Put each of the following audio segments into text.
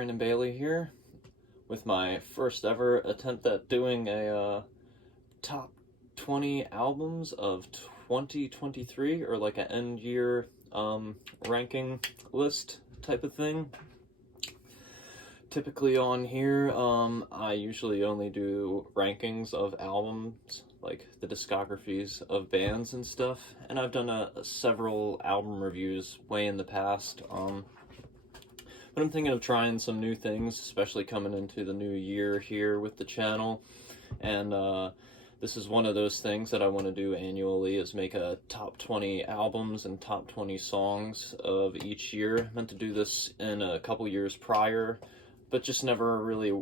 Brandon Bailey here with my first ever attempt at doing a top 20 albums of 2023, or like an end year ranking list type of thing. Typically on here, I usually only do rankings of albums, like the discographies of bands and stuff, and I've done several album reviews way in the past, but I'm thinking of trying some new things, especially coming into the new year here with the channel, and this is one of those things that I want to do annually, is make a top 20 albums and top 20 songs of each year. I meant to do this in a couple years prior, but just never really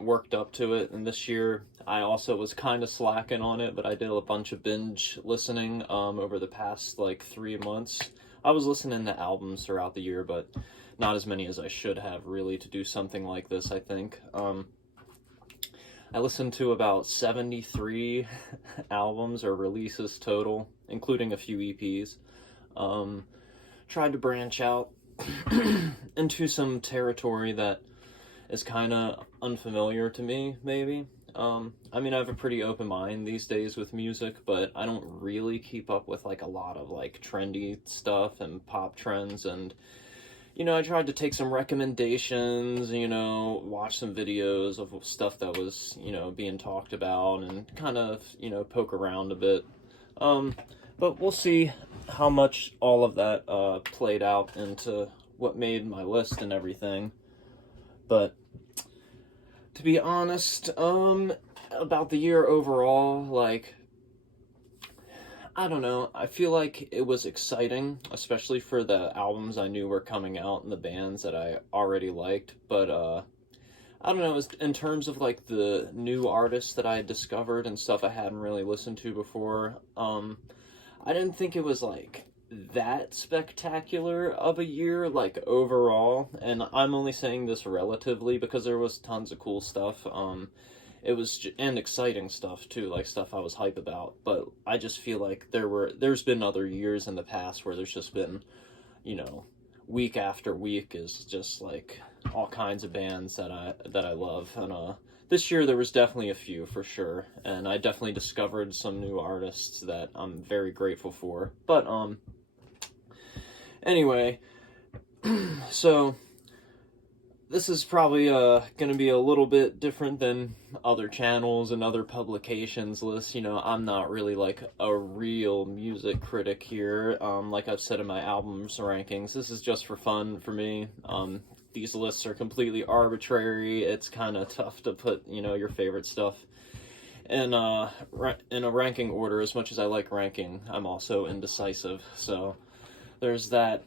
worked up to it. And this year I also was kind of slacking on it, but I did a bunch of binge listening over the past 3 months. I was listening to albums throughout the year, but not as many as I should have, really, to do something like this, I think. I listened to about 73 albums or releases total, including a few EPs. Tried to branch out into some territory that is kind of unfamiliar to me, maybe. I mean, I have a pretty open mind these days with music, but I don't really keep up with a lot of trendy stuff and pop trends, and I tried to take some recommendations, watch some videos of stuff that was, being talked about, and kind of, poke around a bit. But we'll see how much all of that played out into what made my list and everything. But to be honest, about the year overall, I don't know, I feel like it was exciting, especially for the albums I knew were coming out and the bands that I already liked, but I don't know, it was in terms of the new artists that I had discovered and stuff I hadn't really listened to before. I didn't think it was that spectacular of a year overall, and I'm only saying this relatively because there was tons of cool stuff. It was, and exciting stuff too, stuff I was hype about, but I just feel like there's been other years in the past where there's just been, week after week is just all kinds of bands that I love, and this year there was definitely a few for sure, and I definitely discovered some new artists that I'm very grateful for. But anyway, so this is probably going to be a little bit different than other channels and other publications lists. I'm not really a real music critic here. Like I've said in my albums rankings, this is just for fun for me. These lists are completely arbitrary. It's kind of tough to put, your favorite stuff in a ranking order. As much as I like ranking, I'm also indecisive. So there's that.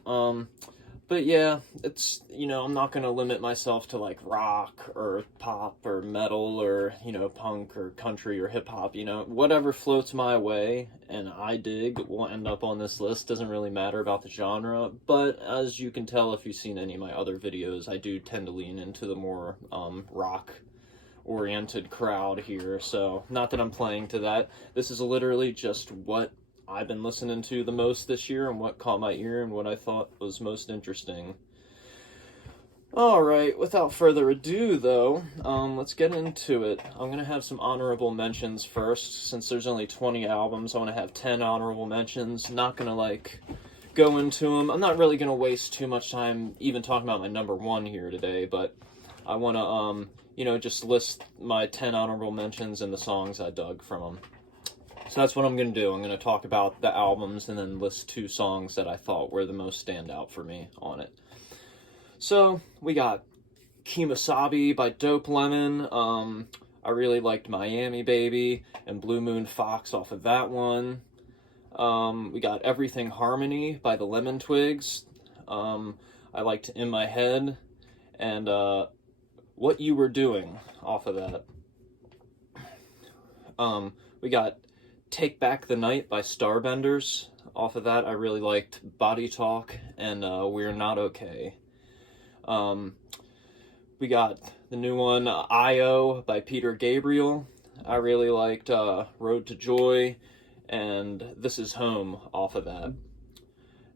But yeah, it's, I'm not going to limit myself to rock or pop or metal or, punk or country or hip hop, whatever floats my way and I dig will end up on this list. Doesn't really matter about the genre, but as you can tell if you've seen any of my other videos, I do tend to lean into the more rock oriented crowd here. So not that I'm playing to that. This is literally just what I've been listening to the most this year and what caught my ear and what I thought was most interesting. Alright, without further ado though, let's get into it. I'm going to have some honorable mentions first. Since there's only 20 albums, I want to have 10 honorable mentions. Not going to go into them. I'm not really going to waste too much time even talking about my number one here today, but I want to, just list my 10 honorable mentions and the songs I dug from them. So that's what I'm going to do. I'm going to talk about the albums and then list 2 songs that I thought were the most standout for me on it. So, we got Kemosabe by Dope Lemon. I really liked Miami Baby and Blue Moon Fox off of that one. We got Everything Harmony by the Lemon Twigs. I liked In My Head and What You Were Doing off of that. We got Take Back the Night by Starbenders. Off of that, I really liked Body Talk and We're Not Okay. We got the new one, I.O. by Peter Gabriel. I really liked Road to Joy and This Is Home off of that.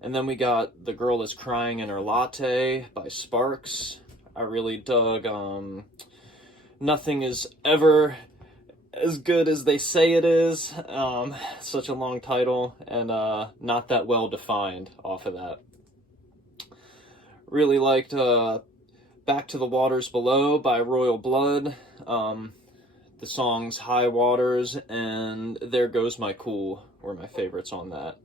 And then we got The Girl Is Crying in Her Latte by Sparks. I really dug Nothing Is Ever As Good As They Say It Is. Such a long title, and not that well defined off of that. Really liked Back to the Waters Below by Royal Blood. The songs High Waters and There Goes My Cool were my favorites on that.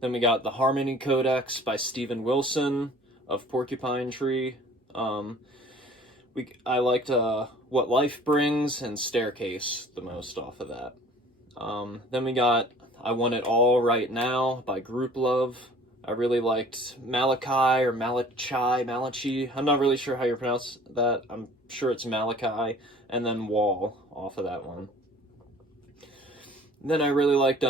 Then we got The Harmony Codex by Steven Wilson of Porcupine Tree. I liked What Life Brings and Staircase the most off of that. Then we got I Want It All Right Now by Group Love. I really liked Malachi. I'm not really sure how you pronounce that. I'm sure it's Malachi. And then Wall off of that one. Then I really liked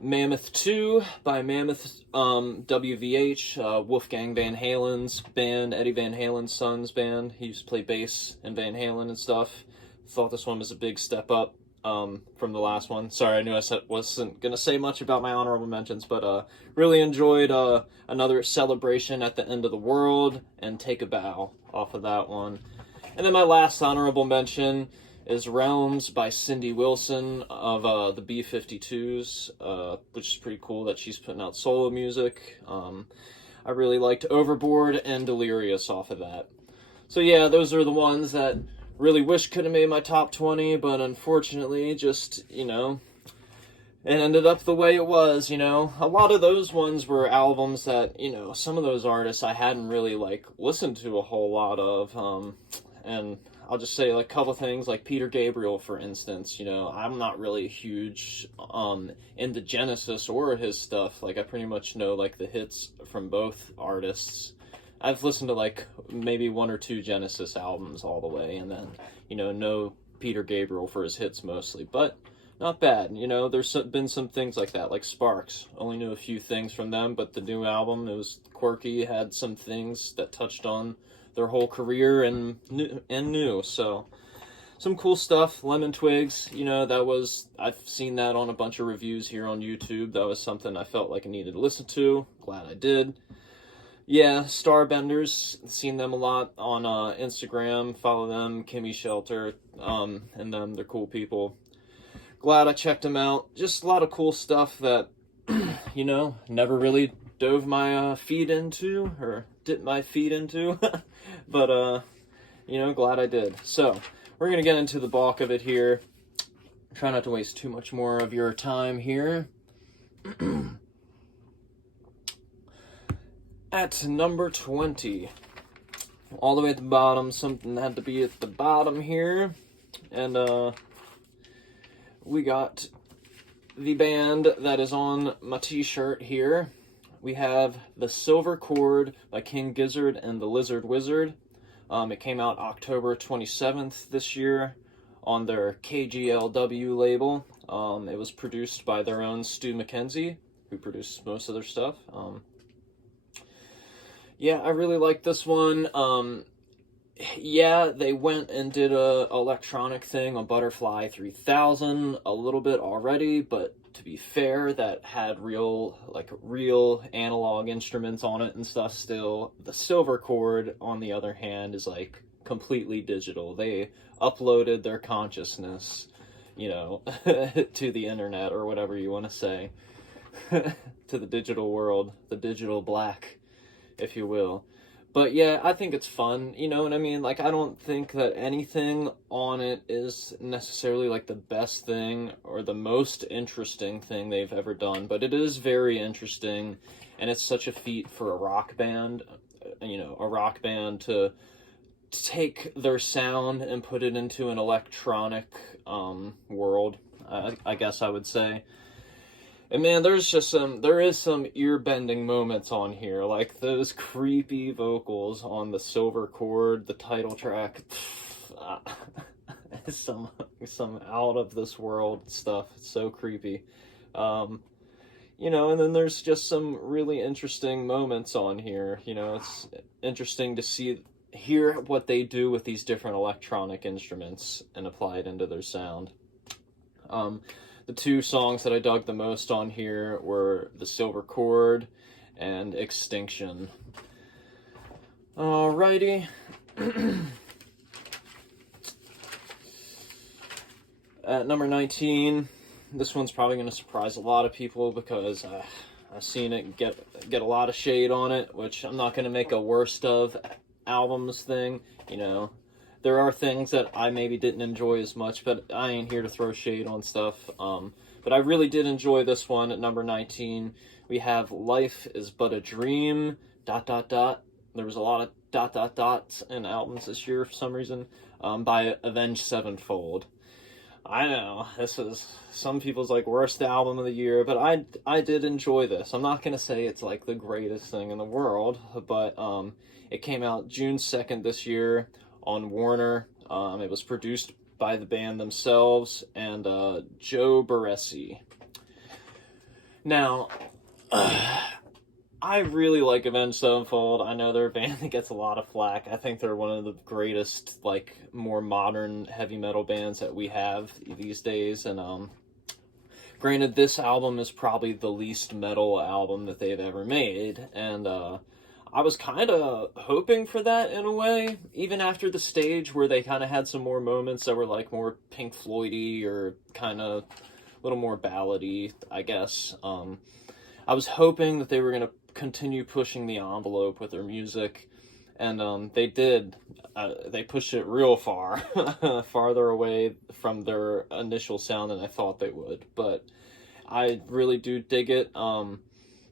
Mammoth 2 by Mammoth WVH, Wolfgang Van Halen's band, Eddie Van Halen's son's band. He used to play bass in Van Halen and stuff. Thought this one was a big step up from the last one. Sorry, I knew I wasn't going to say much about my honorable mentions, but really enjoyed Another Celebration at the End of the World and Take a Bow off of that one. And then my last honorable mention is Realms by Cindy Wilson of the B-52s, which is pretty cool that she's putting out solo music. I really liked Overboard and Delirious off of that. So yeah, those are the ones that really wish could have made my top 20, but unfortunately just, it ended up the way it was, A lot of those ones were albums that, some of those artists I hadn't really, listened to a whole lot of, and I'll just say, a couple things, like Peter Gabriel, for instance, I'm not really huge into Genesis or his stuff. I pretty much know, the hits from both artists. I've listened to, maybe one or two Genesis albums all the way, and then, know Peter Gabriel for his hits mostly, but not bad. There's been some things like that, like Sparks. Only knew a few things from them, but the new album, it was quirky, had some things that touched on their whole career and new. So some cool stuff. Lemon Twigs, I've seen that on a bunch of reviews here on YouTube. That was something I felt like I needed to listen to. Glad I did. Yeah, Starbenders, seen them a lot on Instagram. Follow them, Kimmy Shelter, and them. They're cool people. Glad I checked them out. Just a lot of cool stuff that, never really dove my feet into, or dipped my feet into. But, glad I did. So, we're going to get into the bulk of it here. Try not to waste too much more of your time here. At number 20, all the way at the bottom, something had to be at the bottom here. And, we got the band that is on my t-shirt here. We have the Silver Chord by King Gizzard and the Lizard Wizard. It came out October 27th this year on their KGLW label. It was produced by their own Stu McKenzie, who produced most of their stuff. Yeah, I really like this one. Yeah, they went and did a electronic thing on Butterfly 3000 a little bit already, but to be fair, that had real analog instruments on it and stuff still. The Silver Chord, on the other hand, is completely digital. They uploaded their consciousness, to the internet, or whatever you want to say, to the digital world, the digital black, if you will. But yeah, I think it's fun, you know what I mean? I don't think that anything on it is necessarily the best thing or the most interesting thing they've ever done, but it is very interesting, and it's such a feat for a rock band, to take their sound and put it into an electronic world, I guess I would say. And man, there is some ear-bending moments on here, those creepy vocals on the Silver Chord, the title track. some out of this world stuff. It's so creepy. And then there's just some really interesting moments on here. It's interesting to hear what they do with these different electronic instruments and apply it into their sound. The two songs that I dug the most on here were The Silver Chord and Extinction. Alrighty. At number 19, this one's probably going to surprise a lot of people because I've seen it get a lot of shade on it, which I'm not going to make a worst of albums thing. You know, there are things that I maybe didn't enjoy as much, but I ain't here to throw shade on stuff. But I really did enjoy this one. At number 19, we have Life is But a Dream, ... There was a lot of ... dots in albums this year for some reason, by Avenged Sevenfold. I know, this is some people's, like, worst album of the year, but I did enjoy this. I'm not gonna say it's, like, the greatest thing in the world, but, it came out June 2nd this year on Warner. It was produced by the band themselves and, Joe Barresi. Now, I really like Avenged Sevenfold. I know they're a band that gets a lot of flack. I think they're one of the greatest, like, more modern heavy metal bands that we have these days. And, granted, this album is probably the least metal album that they've ever made. And, I was kind of hoping for that in a way, even after the stage where they kind of had some more moments that were, like, more Pink Floyd-y or kind of a little more ballady, I guess. I was hoping that they were going to continue pushing the envelope with their music, and they did. They pushed it real far, farther away from their initial sound than I thought they would, but I really do dig it.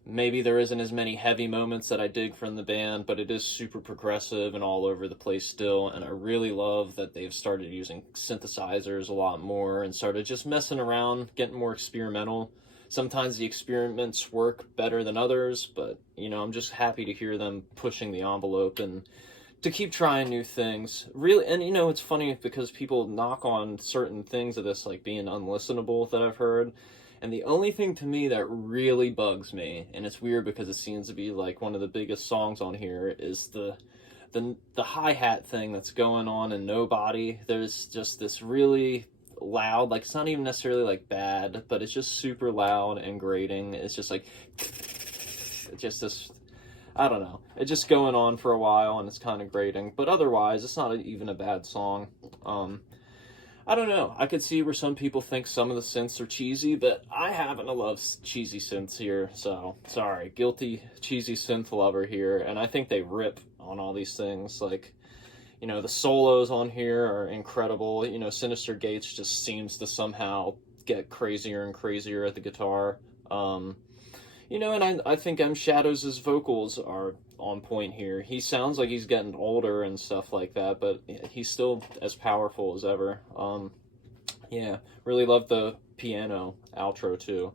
Maybe there isn't as many heavy moments that I dig from the band, but it is super progressive and all over the place still, and I really love that they've started using synthesizers a lot more and started just messing around, getting more experimental. Sometimes the experiments work better than others, but, you know, I'm just happy to hear them pushing the envelope and to keep trying new things. Really, and, you know, it's funny because people knock on certain things of this, like being unlistenable, that I've heard. And the only thing to me that really bugs me, and it's weird because it seems to be like one of the biggest songs on here, is the hi-hat thing that's going on in Nobody. There's just this really loud, like, it's not even necessarily like bad, but it's just super loud and grating. It's just like, it's just this, I don't know, it's just going on for a while and it's kind of grating, but otherwise it's not even a bad song. I don't know, I could see where some people think some of the synths are cheesy, but I happen to love cheesy synths here, so sorry, guilty cheesy synth lover here, and I think they rip on all these things. Like, you know, the solos on here are incredible. You know, Sinister Gates just seems to somehow get crazier and crazier at the guitar. You know, and I think M. Shadows' vocals are on point here. He sounds like he's getting older and stuff like that, but he's still as powerful as ever. Yeah, really love the piano outro, too.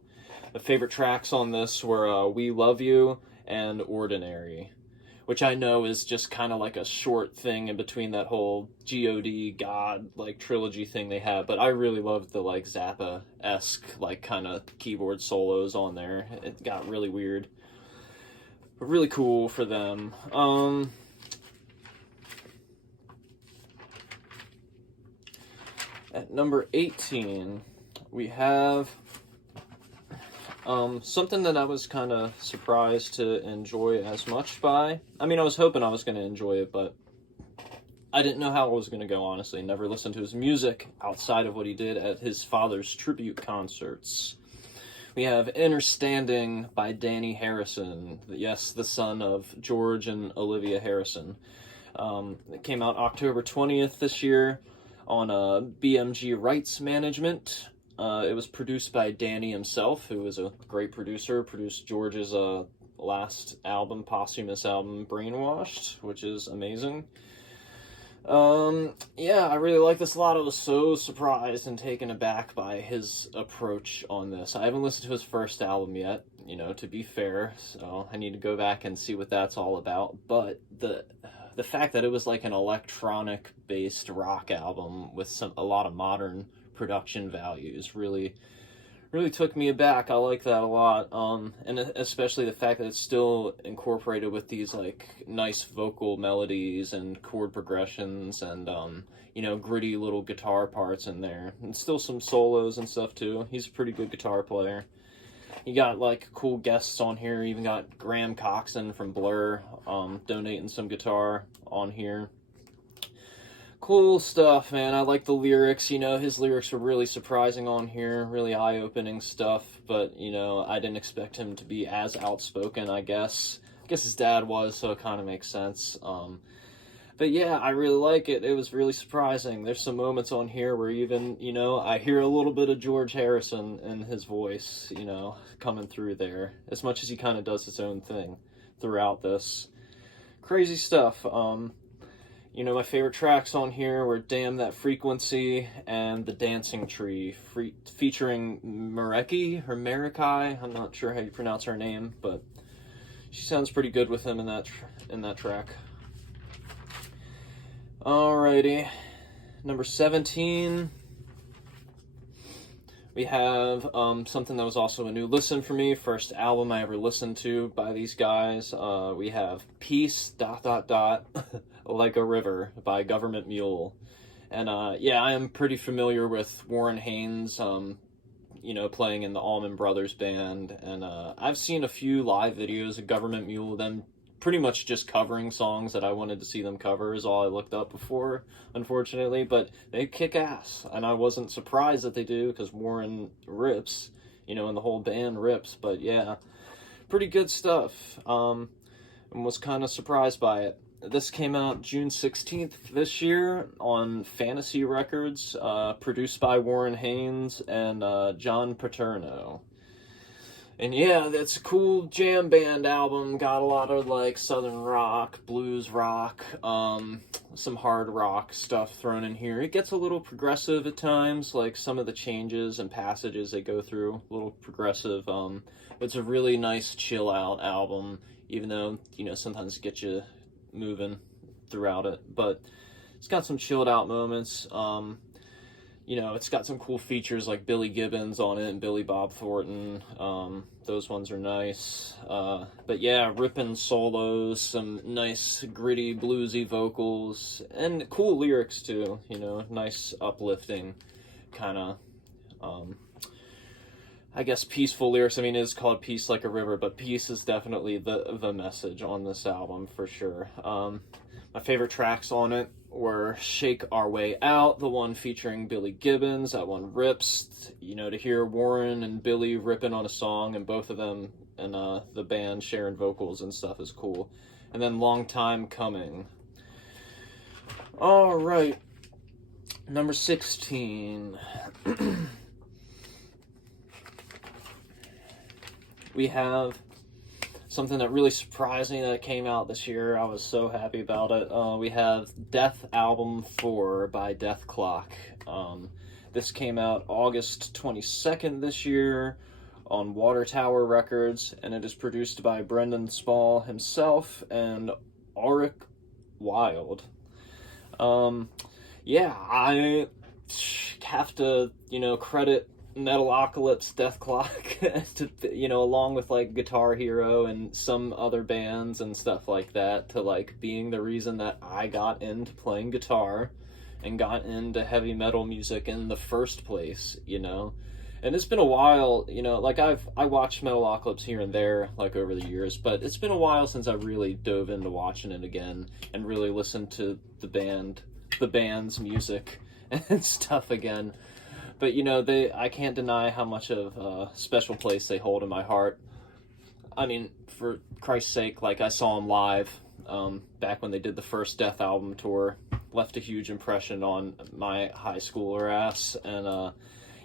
The favorite tracks on this were We Love You and Ordinary, which I know is just kind of like a short thing in between that whole God, God, like, trilogy thing they have, but I really loved the, like, Zappa-esque, like, kind of keyboard solos on there. It got really weird, but really cool for them. At number 18, we have something that I was kind of surprised to enjoy as much by. I mean, I was hoping I was going to enjoy it, but I didn't know how it was going to go, honestly. Never listened to his music outside of what he did at his father's tribute concerts. We have Understanding by Danny Harrison. Yes, the son of George and Olivia Harrison. It came out October 20th this year on BMG Rights Management. It was produced by Danny himself, who is a great producer. Produced George's last album, posthumous album, Brainwashed, which is amazing. Yeah, I really like this a lot. I was so surprised and taken aback by his approach on this. I haven't listened to his first album yet, you know, to be fair, so I need to go back and see what that's all about. But the fact that it was like an electronic-based rock album with a lot of modern production values really took me aback. I like that a lot, and especially the fact that it's still incorporated with these, like, nice vocal melodies and chord progressions and, you know, gritty little guitar parts in there, and still some solos and stuff too. He's a pretty good guitar player. You got like cool guests on here. You even got Graham Coxon from Blur donating some guitar on here. Cool stuff, man. I like the lyrics. You know, his lyrics were really surprising on here, really eye-opening stuff. But, you know, I didn't expect him to be as outspoken, I guess. I guess his dad was, so it kind of makes sense. But yeah, I really like it. It was really surprising. There's some moments on here where even, you know, I hear a little bit of George Harrison in his voice, you know, coming through there. As much as he kind of does his own thing throughout this. Crazy stuff. You know, my favorite tracks on here were Damn That Frequency and The Dancing Tree, featuring Mareki, or Marikai. I'm not sure how you pronounce her name, but she sounds pretty good with him in that track. Alrighty, number 17, we have something that was also a new listen for me, first album I ever listened to by these guys. We have Peace, ... Like a River by Government Mule. And yeah, I am pretty familiar with Warren Haynes, you know, playing in the Allman Brothers Band, and I've seen a few live videos of Government Mule, them pretty much just covering songs that I wanted to see them cover is all I looked up before, unfortunately, but they kick ass, and I wasn't surprised that they do, because Warren rips, you know, and the whole band rips, but yeah, pretty good stuff, and was kind of surprised by it. This came out June 16th this year on Fantasy Records, produced by Warren Haynes and John Paterno. And yeah, that's a cool jam band album. Got a lot of like southern rock, blues rock, some hard rock stuff thrown in here. It gets a little progressive at times, like some of the changes and passages they go through, a little progressive. It's a really nice chill out album, even though, you know, sometimes it gets you moving throughout it. But it's got some chilled out moments. You know, it's got some cool features like Billy Gibbons on it and Billy Bob Thornton. Those ones are nice. But yeah, ripping solos, some nice gritty bluesy vocals, and cool lyrics too, you know, nice uplifting kind of, I guess peaceful lyrics. I mean, it is called Peace Like a River, but peace is definitely the message on this album for sure. My favorite tracks on it were Shake Our Way Out, the one featuring Billy Gibbons. That one rips. You know, to hear Warren and Billy ripping on a song and both of them and the band sharing vocals and stuff is cool. And then Long Time Coming. All right, number 16. We have something that really surprised me that it came out this year. I was so happy about it. We have Death Album 4 by Death Clock. This came out August 22nd this year on Water Tower Records, and it is produced by Brendan Small himself and Auric Wild. Yeah, I have to, you know, credit Metalocalypse, Death Clock, to, you know, along with like Guitar Hero and some other bands and stuff like that, to like being the reason that I got into playing guitar and got into heavy metal music in the first place, you know. And it's been a while, you know, like I watched Metalocalypse here and there, like over the years, but it's been a while since I really dove into watching it again and really listened to the band's music and stuff again. But, you know, I can't deny how much of a special place they hold in my heart. I mean, for Christ's sake, like, I saw them live back when they did the first Death album tour. Left a huge impression on my high schooler ass. And,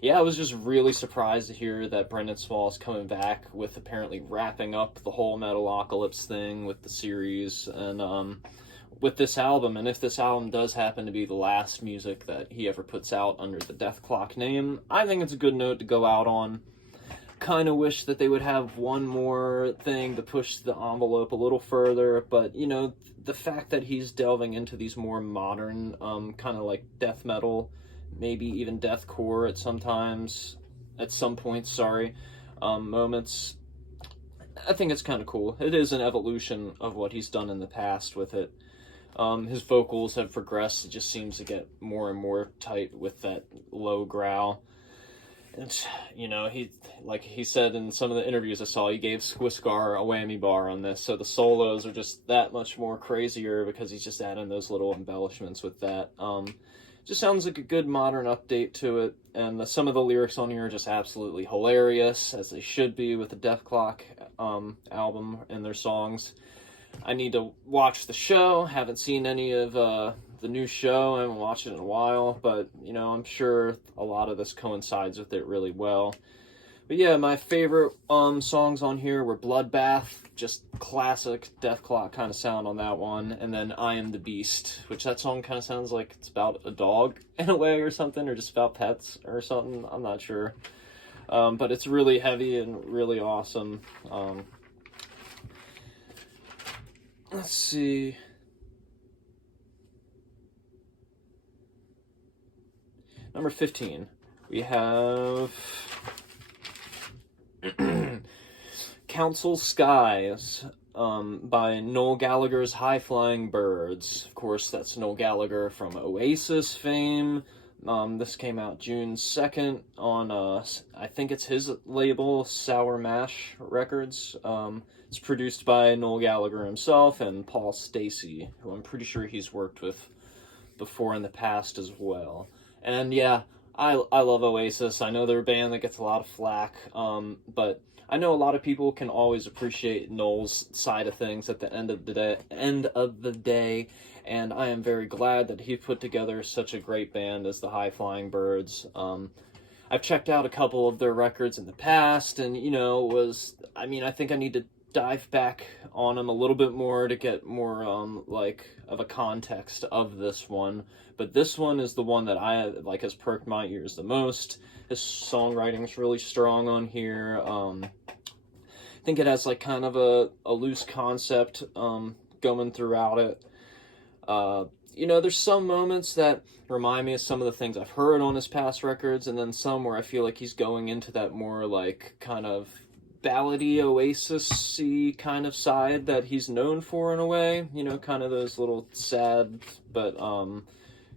yeah, I was just really surprised to hear that Brendan Small is coming back with apparently wrapping up the whole Metalocalypse thing with the series. And, with this album, and if this album does happen to be the last music that he ever puts out under the Death Clock name, I think it's a good note to go out on. Kind of wish that they would have one more thing to push the envelope a little further, but, you know, the fact that he's delving into these more modern, kind of like death metal, maybe even deathcore at some points, moments, I think it's kind of cool. It is an evolution of what he's done in the past with it. His vocals have progressed. It just seems to get more and more tight with that low growl. And, you know, he said in some of the interviews I saw, he gave Squiscar a whammy bar on this, so the solos are just that much more crazier because he's just adding those little embellishments with that. Just sounds like a good modern update to it, and some of the lyrics on here are just absolutely hilarious, as they should be with the Def Clock album and their songs. I need to watch the show. Haven't seen any of the new show. I haven't watched it in a while, but, you know, I'm sure a lot of this coincides with it really well. But yeah, my favorite songs on here were Bloodbath, just classic Def Clock kind of sound on that one, and then I Am the Beast, which that song kind of sounds like it's about a dog in a way or something, or just about pets or something. I'm not sure. But it's really heavy and really awesome. Let's see. Number 15. We have Council Skies by Noel Gallagher's High Flying Birds. Of course, that's Noel Gallagher from Oasis fame. This came out June 2nd on, I think it's his label, Sour Mash Records. It's produced by Noel Gallagher himself and Paul Stacey, who I'm pretty sure he's worked with before in the past as well. And yeah, I love Oasis. I know they're a band that gets a lot of flack, but I know a lot of people can always appreciate Noel's side of things at the end of the day, and I am very glad that he put together such a great band as the High Flying Birds. I've checked out a couple of their records in the past, and, you know, I think I need to dive back on them a little bit more to get more, of a context of this one. But this one is the one that has perked my ears the most. His songwriting's really strong on here. I think it has, kind of a loose concept, going throughout it. You know, there's some moments that remind me of some of the things I've heard on his past records, and then some where I feel like he's going into that more, kind of ballady, Oasis-y kind of side that he's known for in a way. You know, kind of those little sad, but,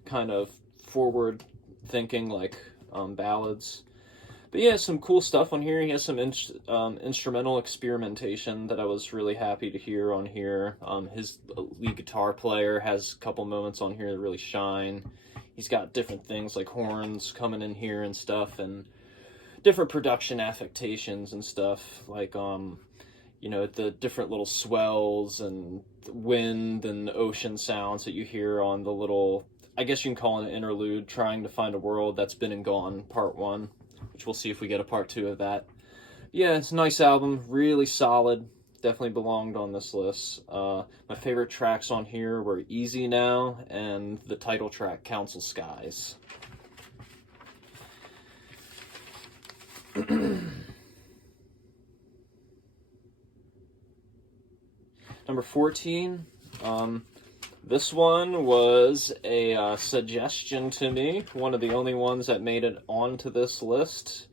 kind of forward-thinking, ballads. But yeah, some cool stuff on here. He has some instrumental experimentation that I was really happy to hear on here. His lead guitar player has a couple moments on here that really shine. He's got different things like horns coming in here and stuff, and different production affectations and stuff, you know, the different little swells and wind and ocean sounds that you hear on the little, I guess you can call it an interlude, Trying to Find a World That's Been and Gone, Part 1, which we'll see if we get a Part 2 of that. Yeah, it's a nice album, really solid, definitely belonged on this list. My favorite tracks on here were Easy Now and the title track, Council Skies. Number 14, this one was a suggestion to me, one of the only ones that made it onto this list.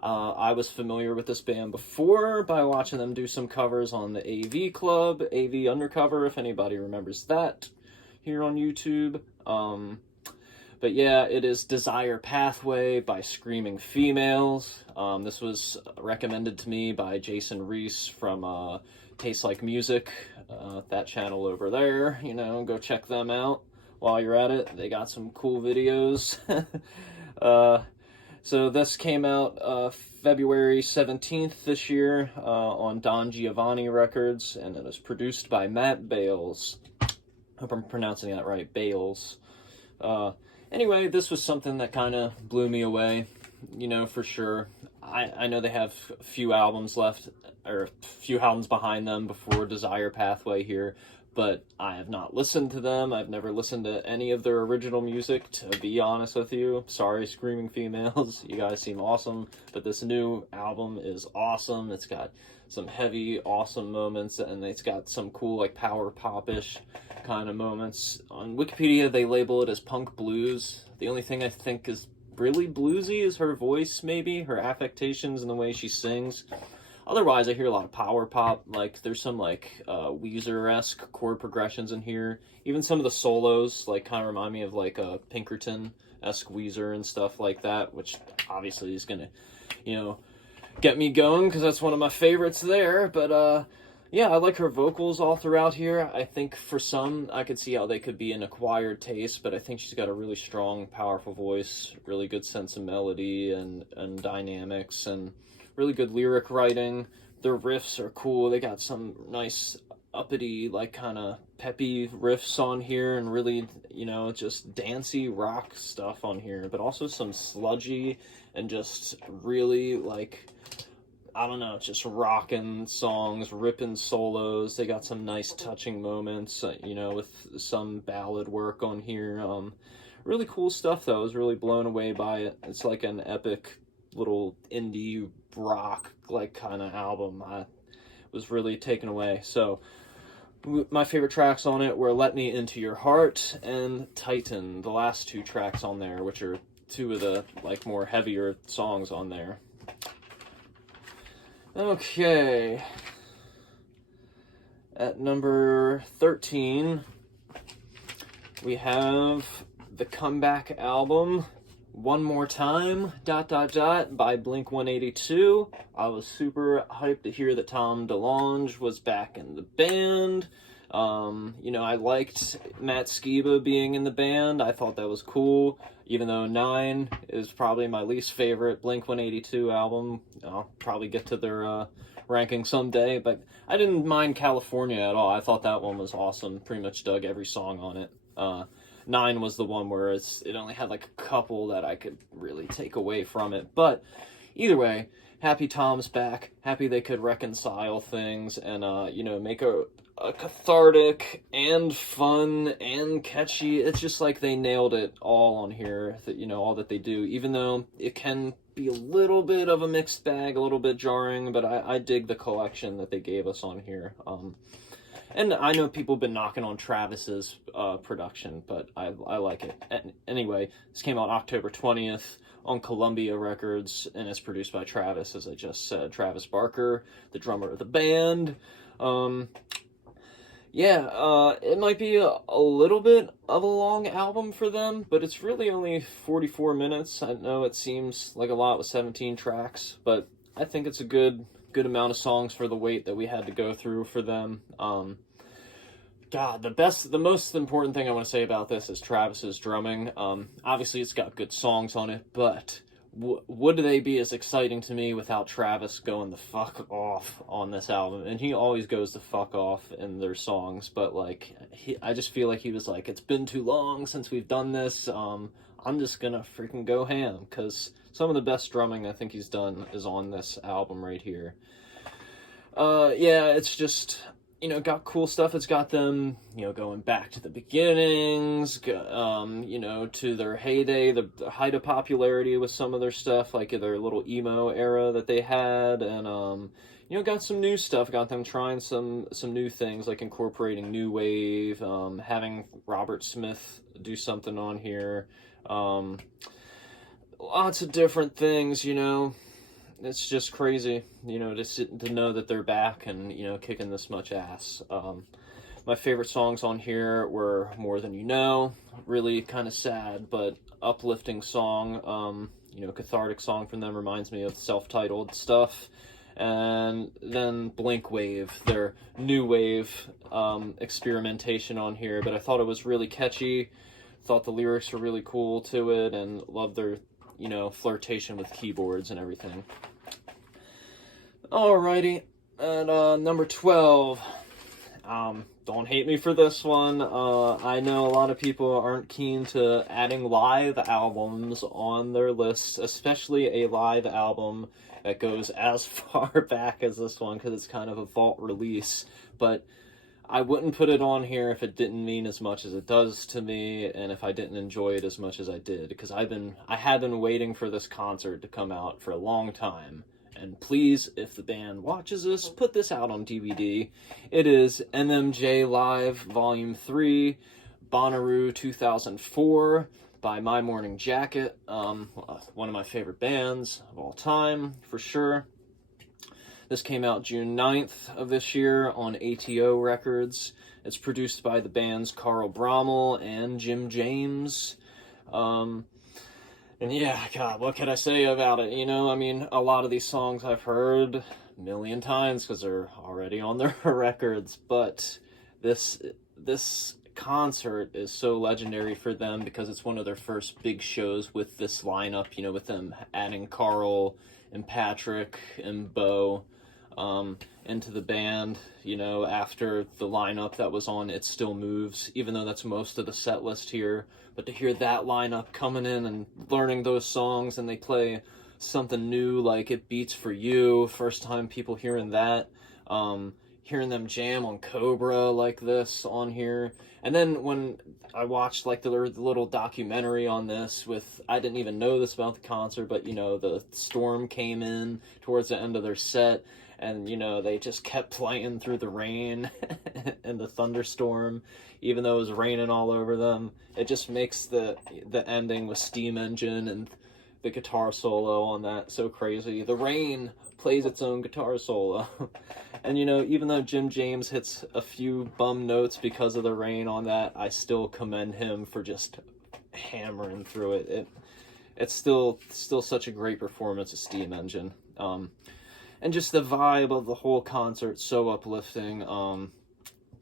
I was familiar with this band before by watching them do some covers on the AV Club, AV Undercover, if anybody remembers that, here on YouTube. But yeah, it is Desire Pathway by Screaming Females. This was recommended to me by Jason Reese from Tastes Like Music, that channel over there. You know, go check them out while you're at it. They got some cool videos. So this came out February 17th this year on Don Giovanni Records, and it was produced by Matt Bales. Hope I'm pronouncing that right, Bales. Anyway, this was something that kind of blew me away, you know, for sure. I know they have a few albums left, or a few albums behind them before Desire Pathway here, but I have not listened to them. I've never listened to any of their original music, to be honest with you. Sorry, Screaming Females, you guys seem awesome, but this new album is awesome. It's got some heavy, awesome moments, and it's got some cool, power pop-ish kind of moments. On Wikipedia, they label it as punk blues. The only thing I think is really bluesy is her voice, maybe, her affectations and the way she sings. Otherwise, I hear a lot of power pop. There's some, Weezer-esque chord progressions in here. Even some of the solos, kind of remind me of, Pinkerton esque Weezer and stuff like that, which obviously is gonna, get me going because that's one of my favorites there. But yeah, I like her vocals all throughout here. I think for some, I could see how they could be an acquired taste, but I think she's got a really strong, powerful voice, really good sense of melody and dynamics, and really good lyric writing. Their riffs are cool. They got some nice uppity, like kind of peppy riffs on here, and really, just dancey rock stuff on here, but also some sludgy and just really like, I don't know, just rocking songs, ripping solos. They got some nice touching moments, with some ballad work on here. Really cool stuff, though. I was really blown away by it. It's like an epic little indie rock, like, kind of album. I was really taken away. So, my favorite tracks on it were Let Me Into Your Heart and Titan, the last two tracks on there, which are two of the, like, more heavier songs on there. Okay, at number 13, we have the comeback album, One More Time, ... by Blink-182. I was super hyped to hear that Tom DeLonge was back in the band. I liked Matt Skiba being in the band. I thought that was cool, even though 9 is probably my least favorite Blink-182 album. I'll probably get to their ranking someday, but I didn't mind California at all. I thought that one was awesome. Pretty much dug every song on it. 9 was the one where it only had like a couple that I could really take away from it. But either way, happy Tom's back. Happy they could reconcile things and, make a cathartic and fun and catchy. It's just like they nailed it all on here, that, all that they do, even though it can be a little bit of a mixed bag, a little bit jarring, but I dig the collection that they gave us on here. And I know people have been knocking on Travis's production, but I like it. Anyway, this came out October 20th on Columbia Records, and it's produced by Travis, as I just said. Travis Barker, the drummer of the band. It might be a little bit of a long album for them, but it's really only 44 minutes. I know it seems like a lot with 17 tracks, but I think it's a good amount of songs for the weight that we had to go through for them. The most important thing I want to say about this is Travis's drumming. Obviously it's got good songs on it, but would they be as exciting to me without Travis going the fuck off on this album? And he always goes the fuck off in their songs, but like, I just feel like he was like, it's been too long since we've done this. I'm just gonna freaking go ham, because some of the best drumming I think he's done is on this album right here. It's just, got cool stuff. It's got them, going back to the beginnings, to their heyday, the height of popularity with some of their stuff, like their little emo era that they had, and, got some new stuff, got them trying some new things, like incorporating new wave, having Robert Smith do something on here, lots of different things, It's just crazy, to know that they're back and, kicking this much ass. My favorite songs on here were More Than You Know, really kind of sad, but uplifting song, cathartic song from them, reminds me of self-titled stuff. And then Blink Wave, their new wave experimentation on here, but I thought it was really catchy, thought the lyrics were really cool to it, and loved their, flirtation with keyboards and everything. Alrighty, at number 12, don't hate me for this one. I know a lot of people aren't keen to adding live albums on their list, especially a live album that goes as far back as this one, because it's kind of a vault release, but I wouldn't put it on here if it didn't mean as much as it does to me, and if I didn't enjoy it as much as I did, because I have been waiting for this concert to come out for a long time. And please, if the band watches this, put this out on DVD. It is NMJ Live Volume 3, Bonaroo 2004, by My Morning Jacket. One of my favorite bands of all time, for sure. This came out June 9th of this year on ATO Records. It's produced by the bands Carl Brommel and Jim James. And yeah, God, what can I say about it? You know, I mean, a lot of these songs I've heard a million times because they're already on their records, but this concert is so legendary for them because it's one of their first big shows with this lineup, you know, with them adding Carl and Patrick and Bo into the band, you know, after the lineup that was on It Still Moves, even though that's most of the set list here. But to hear that lineup coming in and learning those songs, and they play something new like It Beats For You, first time people hearing that, hearing them jam on Cobra like this on here. And then when I watched like the little documentary on this with, I didn't even know this about the concert, but you know, the storm came in towards the end of their set, and you know, they just kept playing through the rain and the thunderstorm, even though it was raining all over them. It just makes the ending with Steam Engine and the guitar solo on that so crazy. The rain plays its own guitar solo. And you know, even though Jim James hits a few bum notes because of the rain on that, I still commend him for just hammering through it. It's still such a great performance of Steam Engine. And just the vibe of the whole concert, so uplifting.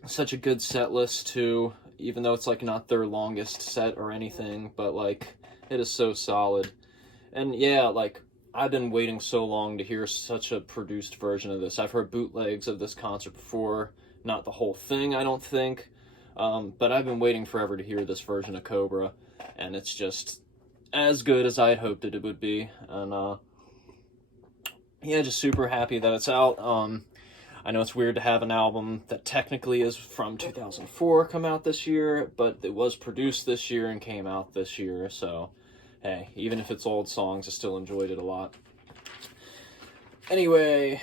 Such a good set list too, even though it's like not their longest set or anything, but like it is so solid. And yeah, like I've been waiting so long to hear such a produced version of this. I've heard bootlegs of this concert before, not the whole thing, I don't think, but I've been waiting forever to hear this version of Cobra, and it's just as good as I had hoped it would be. And yeah, just super happy that it's out. I know it's weird to have an album that technically is from 2004 come out this year, but it was produced this year and came out this year, so hey, even if it's old songs, I still enjoyed it a lot. Anyway,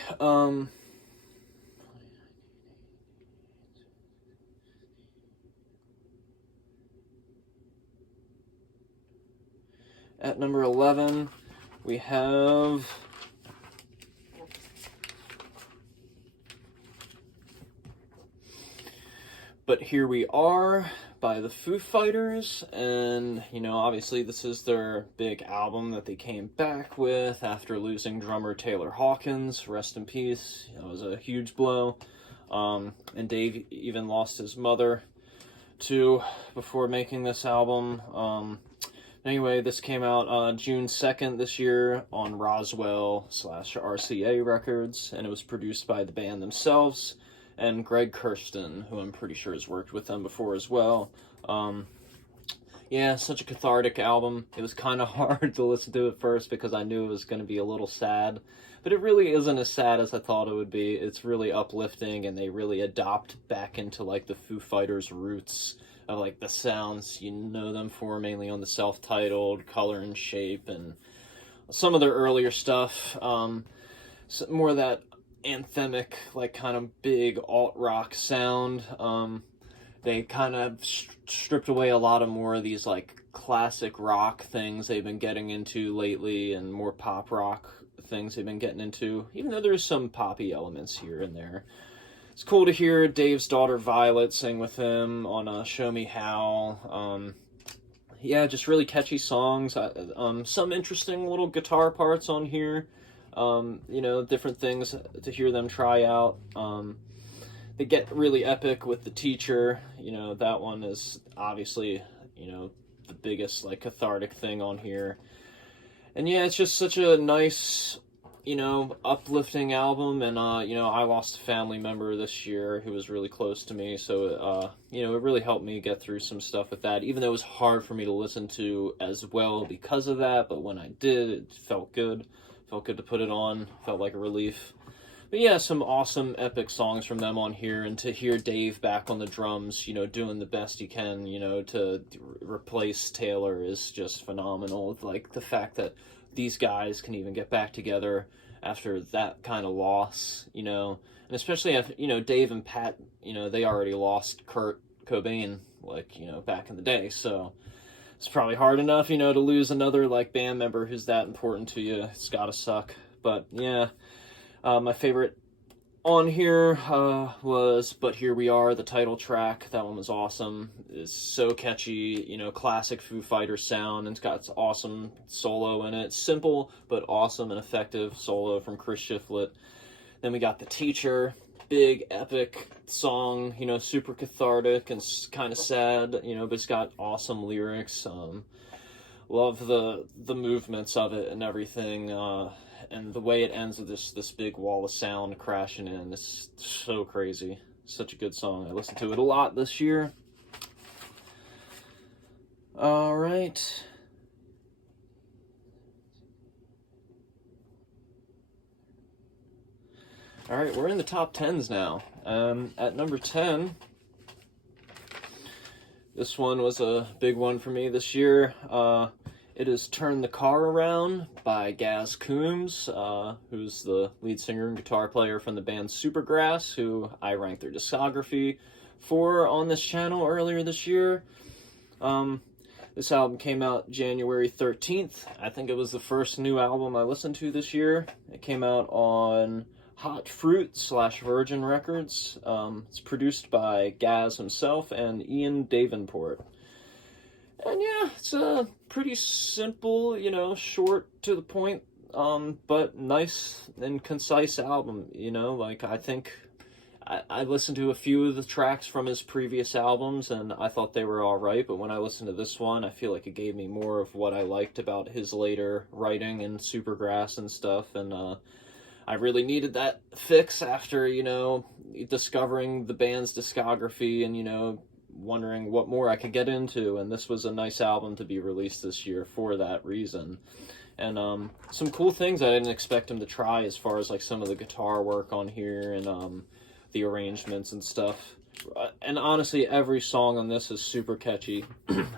at number 11, we have But Here We Are by the Foo Fighters, and you know, obviously this is their big album that they came back with after losing drummer Taylor Hawkins, rest in peace. That was a huge blow. And Dave even lost his mother too before making this album. Anyway, this came out June 2nd this year on Roswell/RCA Records, and it was produced by the band themselves and Greg Kurstin, who I'm pretty sure has worked with them before as well. Yeah, such a cathartic album. It was kind of hard to listen to at first because I knew it was going to be a little sad, but it really isn't as sad as I thought it would be. It's really uplifting, and they really adopt back into like the Foo Fighters' roots of like the sounds you know them for, mainly on the self-titled, Color and Shape, and some of their earlier stuff. More of that anthemic, like kind of big alt-rock sound. They kind of stripped away a lot of more of these like classic rock things they've been getting into lately, and more pop rock things they've been getting into, even though there's some poppy elements here and there. It's cool to hear Dave's daughter Violet sing with him on Show Me How. Yeah, just really catchy songs. Some interesting little guitar parts on here. You know, different things to hear them try out. They get really epic with The Teacher. You know, that one is obviously, you know, the biggest like cathartic thing on here. And yeah, it's just such a nice, you know, uplifting album. And you know, I lost a family member this year who was really close to me, so you know, it really helped me get through some stuff with that, even though it was hard for me to listen to as well because of that. But when I did, it felt good. Felt good to put it on. Felt like a relief. But yeah, some awesome epic songs from them on here, and to hear Dave back on the drums, you know, doing the best he can, you know, to replace Taylor is just phenomenal. Like the fact that these guys can even get back together after that kind of loss, you know, and especially after, you know, Dave and Pat, you know, they already lost Kurt Cobain, like, you know, back in the day, so it's probably hard enough, you know, to lose another like band member who's that important to you. It's gotta suck. But yeah, my favorite on here was But Here We Are, the title track. That one was awesome. It's so catchy, you know, classic Foo Fighters sound, and it's got awesome solo in it. Simple, but awesome and effective solo from Chris Shiflett. Then we got The Teacher, big, epic song, you know, super cathartic and kind of sad, you know, but it's got awesome lyrics. Love the movements of it and everything. And the way it ends with this big wall of sound crashing in, it's so crazy. Such a good song. I listened to it a lot this year. All right. All right, we're in the top 10s now. At number 10, this one was a big one for me this year. It is Turn the Car Around by Gaz Coombs, who's the lead singer and guitar player from the band Supergrass, who I ranked their discography for on this channel earlier this year. This album came out January 13th. I think it was the first new album I listened to this year. It came out on Hot Fruit / Virgin Records. It's produced by Gaz himself and Ian Davenport. And yeah, it's a pretty simple, you know, short to the point, but nice and concise album, you know. Like, I think I listened to a few of the tracks from his previous albums, and I thought they were alright, but when I listened to this one, I feel like it gave me more of what I liked about his later writing and Supergrass and stuff, and I really needed that fix after, you know, discovering the band's discography and, you know, wondering what more I could get into, and this was a nice album to be released this year for that reason. And some cool things I didn't expect him to try as far as like some of the guitar work on here and the arrangements and stuff. And honestly, every song on this is super catchy.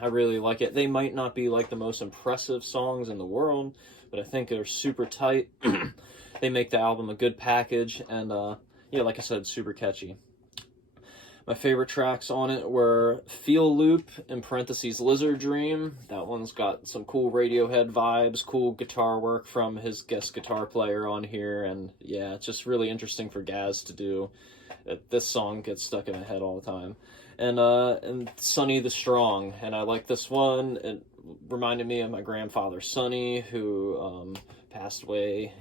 I really like it. They might not be like the most impressive songs in the world, but I think they're super tight. They make the album a good package, and yeah, like I said, super catchy. My favorite tracks on it were Feel Loop, in parentheses Lizard Dream. That one's got some cool Radiohead vibes, cool guitar work from his guest guitar player on here, and yeah, it's just really interesting for Gaz to do. This song gets stuck in my head all the time. And Sonny the Strong, and I like this one. It reminded me of my grandfather Sonny, who passed away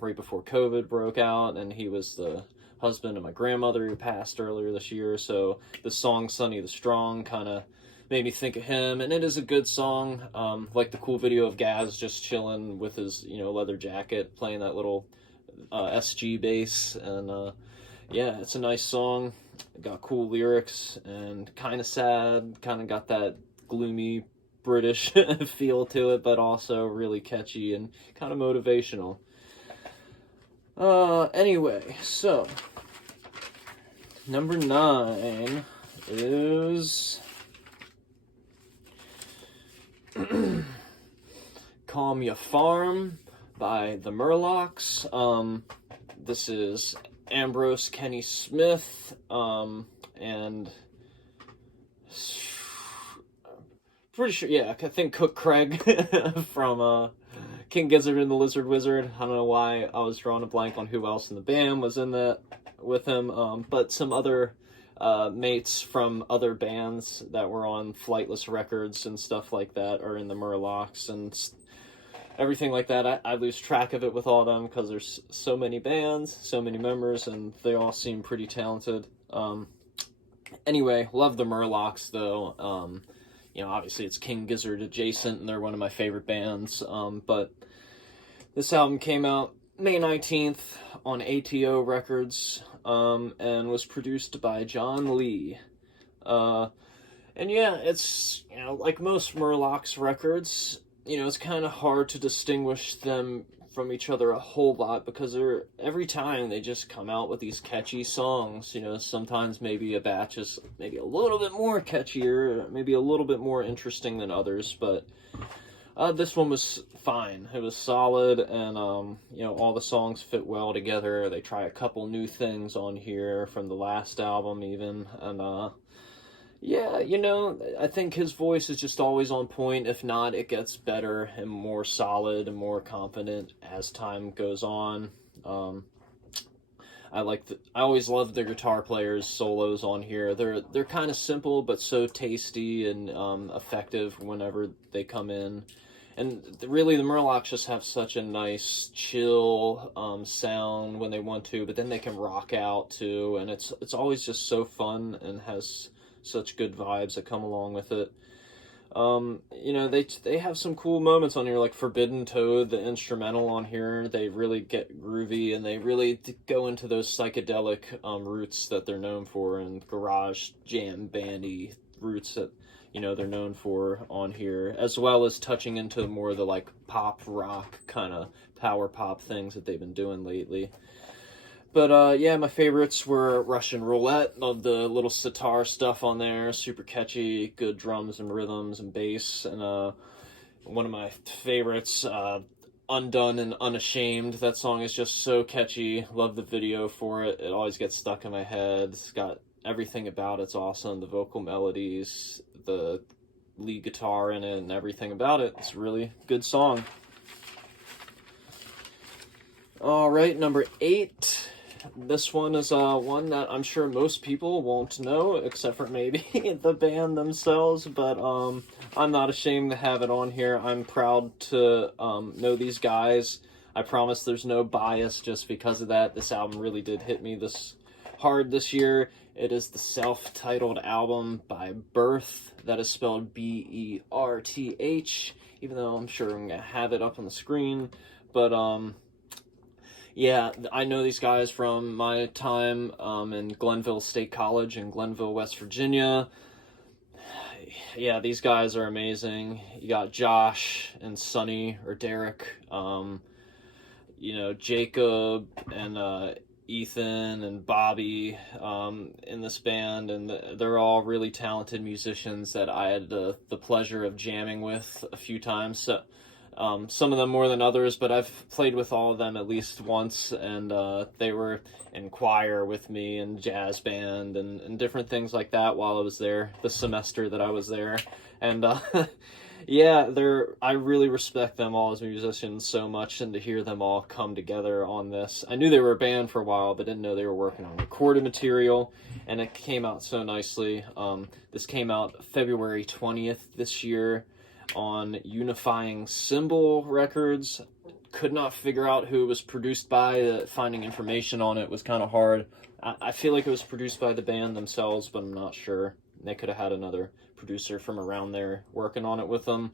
right before COVID broke out, and he was the husband of my grandmother who passed earlier this year, so the song Sonny the Strong kind of made me think of him, and it is a good song. Like the cool video of Gaz just chilling with his, you know, leather jacket, playing that little SG bass, and yeah, it's a nice song. It got cool lyrics, and kind of sad, kind of got that gloomy British feel to it, but also really catchy and kind of motivational. Anyway, so number 9 is Calm Ya Farm by the Murlocs. This is Ambrose Kenny Smith, and pretty sure, yeah, I think Cook Craig from King Gizzard and the Lizard Wizard. I don't know why I was drawing a blank on who else in the band was in that with him, but some other mates from other bands that were on Flightless Records and stuff like that are in the Murlocs and everything like that. I lose track of it with all of them because there's so many bands, so many members, and they all seem pretty talented. Anyway, love the Murlocs though. You know, obviously it's King Gizzard adjacent, and they're one of my favorite bands, but this album came out May 19th on ATO Records, and was produced by John Lee. And yeah, it's, you know, like most Murlocs records, you know, it's kind of hard to distinguish them from each other a whole lot because every time they just come out with these catchy songs. You know, sometimes maybe a batch is maybe a little bit more catchier, maybe a little bit more interesting than others, but this one was fine. It was solid, and you know, all the songs fit well together. They try a couple new things on here from the last album even, and yeah, you know, I think his voice is just always on point. If not, it gets better and more solid and more confident as time goes on. I always love the guitar players' solos on here. They're kind of simple, but so tasty and effective whenever they come in. And really, the Murlocs just have such a nice, chill sound when they want to, but then they can rock out too, and it's always just so fun and has such good vibes that come along with it. You know, they have some cool moments on here, like Forbidden Toad, the instrumental on here. They really get groovy, and they really go into those psychedelic roots that they're known for, and garage jam bandy roots that, you know, they're known for on here, as well as touching into more of the like pop rock kind of power pop things that they've been doing lately. But yeah, my favorites were Russian Roulette. Love the little sitar stuff on there, super catchy, good drums and rhythms and bass. And one of my favorites, Undone and Unashamed. That song is just so catchy. Love the video for it. It always gets stuck in my head. It's got everything about it's awesome. The vocal melodies, the lead guitar in it, and everything about it. It's a really good song. All right, number 8. This one is one that I'm sure most people won't know, except for maybe the band themselves, but I'm not ashamed to have it on here. I'm proud to know these guys. I promise there's no bias just because of that. This album really did hit me this hard this year. It is the self-titled album by Birth. That is spelled B-E-R-T-H, even though I'm sure I'm going to have it up on the screen. But yeah, I know these guys from my time in Glenville State College in Glenville, West Virginia. Yeah, these guys are amazing. You got Josh and Sonny, or Derek, you know, Jacob and Ethan and Bobby in this band, and they're all really talented musicians that I had the pleasure of jamming with a few times. So, some of them more than others, but I've played with all of them at least once, and they were in choir with me and jazz band and different things like that while I was there, the semester that I was there. And yeah, I really respect them all as musicians so much, and to hear them all come together on this. I knew they were a band for a while, but didn't know they were working on recorded material, and it came out so nicely. This came out February 20th this year on Unifying Symbol Records. Could not figure out who it was produced by. Finding information on it was kind of hard. I feel like it was produced by the band themselves, but I'm not sure. They could have had another producer from around there working on it with them.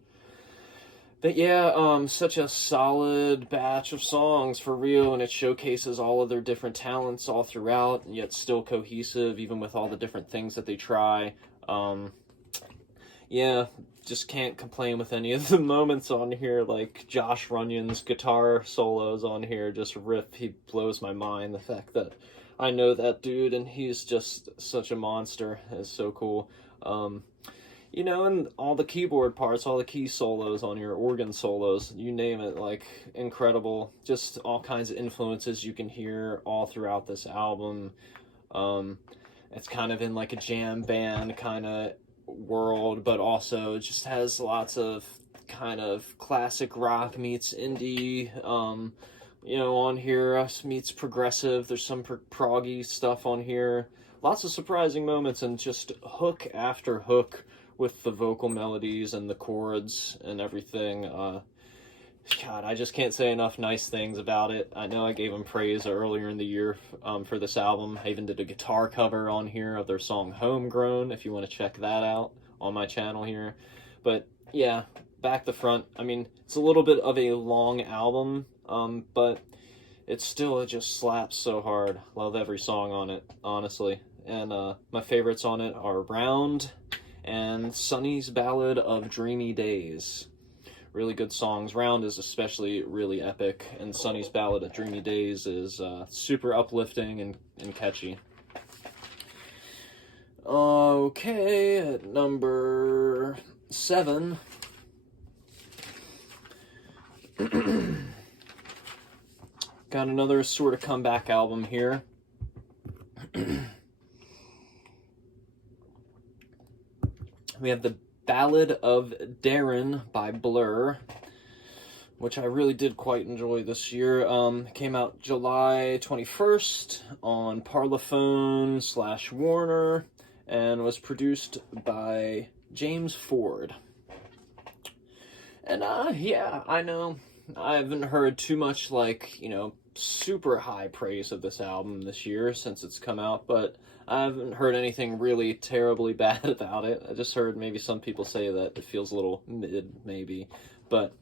But yeah, such a solid batch of songs for real, and it showcases all of their different talents all throughout, and yet still cohesive, even with all the different things that they try. Yeah, just can't complain with any of the moments on here, like Josh Runyon's guitar solos on here just rip. He blows my mind. The fact that I know that dude and he's just such a monster is so cool. You know, and all the keyboard parts, all the key solos on your organ solos, you name it, like, incredible. Just all kinds of influences you can hear all throughout this album. It's kind of in like a jam band kind of world, but also it just has lots of kind of classic rock meets indie, you know, on here, meets progressive. There's some proggy stuff on here. Lots of surprising moments, and just hook after hook with the vocal melodies and the chords and everything. God, I just can't say enough nice things about it. I know I gave them praise earlier in the year for this album. I even did a guitar cover on here of their song Homegrown, if you want to check that out on my channel here. But yeah, back to front, I mean, it's a little bit of a long album, but it just slaps so hard. Love every song on it, honestly. And my favorites on it are Round and Sonny's Ballad of Dreamy Days. Really good songs. Round is especially really epic, and Sonny's Ballad of Dreamy Days is super uplifting and catchy. Okay, at number 7, got another sort of comeback album here. We have the Ballad of Darren by Blur. which I really did quite enjoy this year. Came out July 21st on Parlophone/Warner, and was produced by James Ford. And yeah, I know I haven't heard too much, like, super high praise of this album this year since it's come out, but I haven't heard anything really terribly bad about it. I just heard maybe some people say that it feels a little mid, maybe, but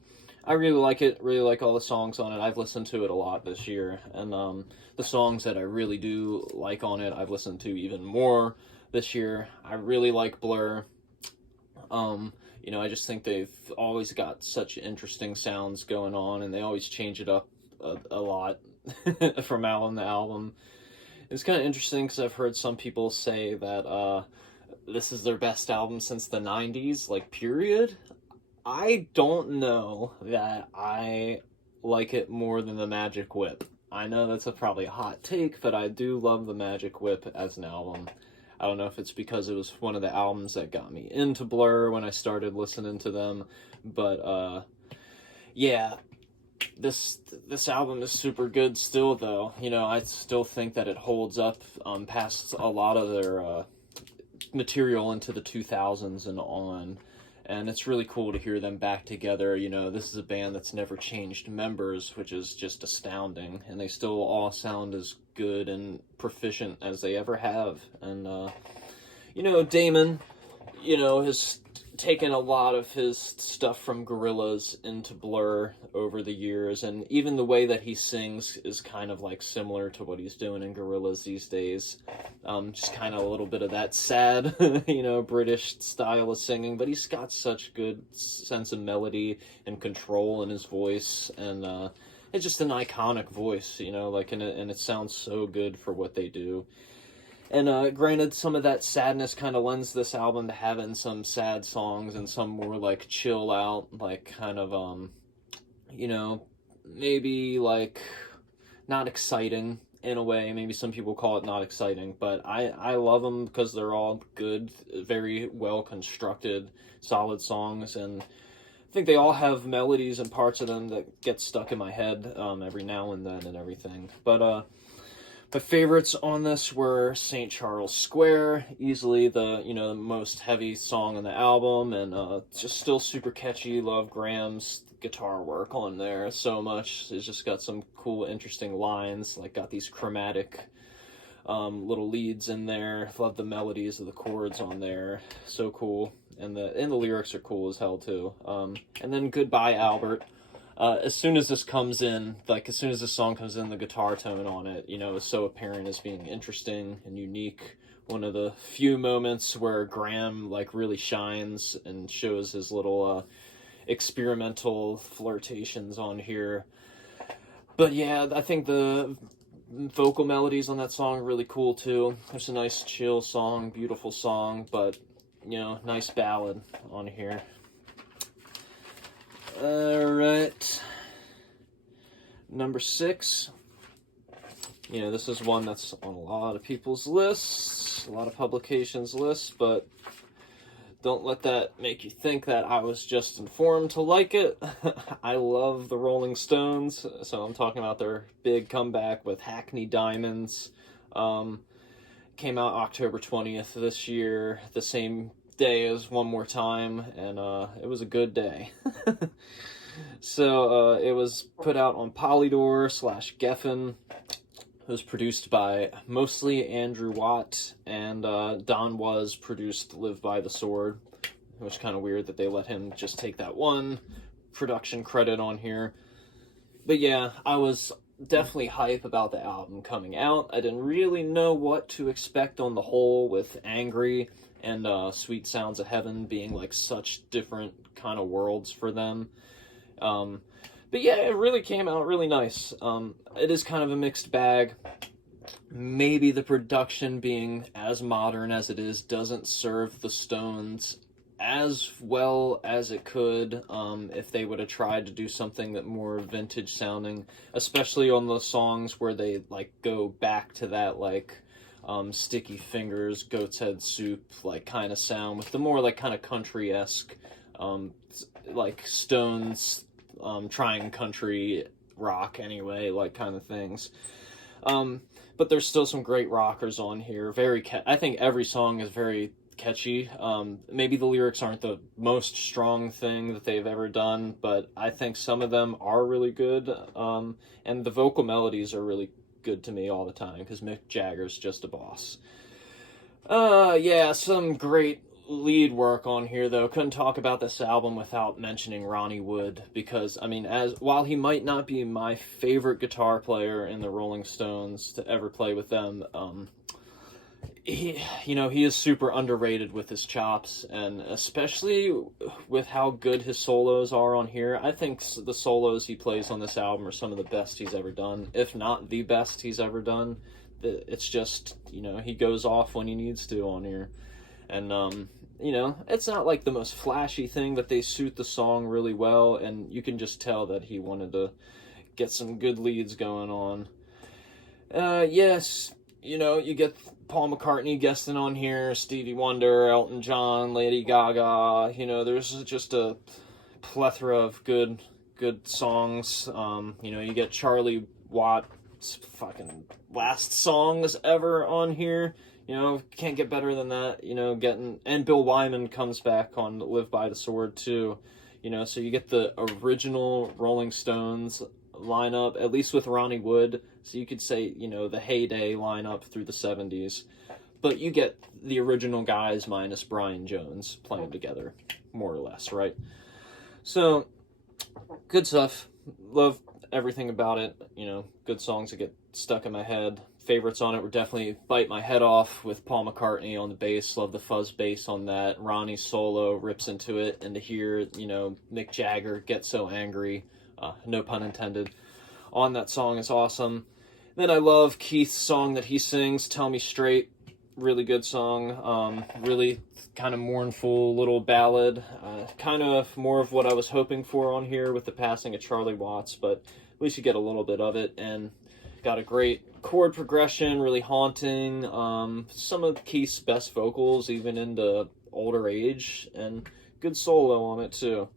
I really like it, really like all the songs on it. I've listened to it a lot this year, and the songs that I really do like on it, I've listened to even more this year. I really like Blur. I just think they've always got such interesting sounds going on, and they always change it up a lot from album to album. It's kind of interesting because I've heard some people say that this is their best album since the 90s, like, period. I don't know that I like it more than the Magic Whip. I know that's probably a hot take, but I do love the Magic Whip as an album. I don't know if it's because it was one of the albums that got me into Blur when I started listening to them, but yeah, this album is super good still, though. I still think that it holds up past a lot of their material into the 2000s and on. And it's really cool to hear them back together. This is a band that's never changed members, which is just astounding. And they still all sound as good and proficient as they ever have. And, Damon, has taken a lot of his stuff from Gorillaz into Blur over the years. And even the way that he sings is kind of, like, similar to what he's doing in Gorillaz these days. Just kind of a little bit of that sad, British style of singing, but he's got such good sense of melody and control in his voice, and it's just an iconic voice, and it sounds so good for what they do. And granted, some of that sadness kind of lends this album to having some sad songs and some more, like, chill out, like, kind of, maybe, like, not exciting in a way. Maybe some people call it not exciting, but I love them because they're all good, very well constructed, solid songs, and I think they all have melodies and parts of them that get stuck in my head every now and then and everything. But my favorites on this were St. Charles Square, easily the most heavy song on the album, and just still super catchy. Love Graham's guitar work on there so much. It's just got some cool, interesting lines, like got these chromatic little leads in there. Love the melodies of the chords on there, so cool. And the lyrics are cool as hell too. And then Goodbye Albert. As soon as this comes in, like, as soon as this song comes in, the guitar tone on it, is so apparent as being interesting and unique. One of the few moments where Graham, like, really shines and shows his little experimental flirtations on here. But yeah, I think the vocal melodies on that song are really cool too. It's a nice chill song, beautiful song, but, nice ballad on here. Alright, number 6. This is one that's on a lot of people's lists, a lot of publications' lists, but don't let that make you think that I was just informed to like it. I love the Rolling Stones, so I'm talking about their big comeback with Hacky Diamonds. Came out October 20th this year, the same day as One More Time, and it was a good day. So it was put out on Polydor/Geffen. It was produced by mostly Andrew Watt, and Don Was produced Live by the Sword. It was kind of weird that they let him just take that one production credit on here. But yeah, I was definitely hype about the album coming out. I didn't really know what to expect on the whole, with Angry and Sweet Sounds of Heaven being, like, such different kind of worlds for them. But yeah, it really came out really nice. It is kind of a mixed bag. Maybe the production, being as modern as it is, doesn't serve the Stones as well as it could if they would have tried to do something that more vintage sounding, especially on the songs where they, like, go back to that, like, Sticky Fingers, Goat's Head Soup, like, kind of sound, with the more, like, kind of country-esque, like, Stones, trying country rock anyway, like kind of things. But there's still some great rockers on here. I think every song is very catchy. Maybe the lyrics aren't the most strong thing that they've ever done, but I think some of them are really good. And the vocal melodies are really good to me all the time, because Mick Jagger's just a boss. Yeah, some great lead work on here, though. Couldn't talk about this album without mentioning Ronnie Wood, because, I mean, while he might not be my favorite guitar player in the Rolling Stones to ever play with them, he is super underrated with his chops, and especially with how good his solos are on here. I think the solos he plays on this album are some of the best he's ever done, if not the best he's ever done. It's just, he goes off when he needs to on here. And, it's not like the most flashy thing, but they suit the song really well, and you can just tell that he wanted to get some good leads going on. Yes, you get Paul McCartney guesting on here, Stevie Wonder, Elton John, Lady Gaga. There's just a plethora of good songs. You get Charlie Watt's fucking last songs ever on here. Can't get better than that. And Bill Wyman comes back on Live by the Sword too. So you get the original Rolling Stones lineup, at least with Ronnie Wood. So you could say, the heyday lineup through the 70s. But you get the original guys minus Brian Jones playing together, more or less, right? So, good stuff. Love everything about it. Good songs that get stuck in my head. Favorites on it were definitely Bite My Head Off with Paul McCartney on the bass. Love the fuzz bass on that. Ronnie's solo rips into it, and to hear, Mick Jagger get so angry, no pun intended, on that song is awesome. Then I love Keith's song that he sings, Tell Me Straight. Really good song. Really kind of mournful little ballad. Kind of more of what I was hoping for on here with the passing of Charlie Watts, but at least you get a little bit of it, and got a great chord progression, really haunting. Some of Keith's best vocals, even into older age, and good solo on it too.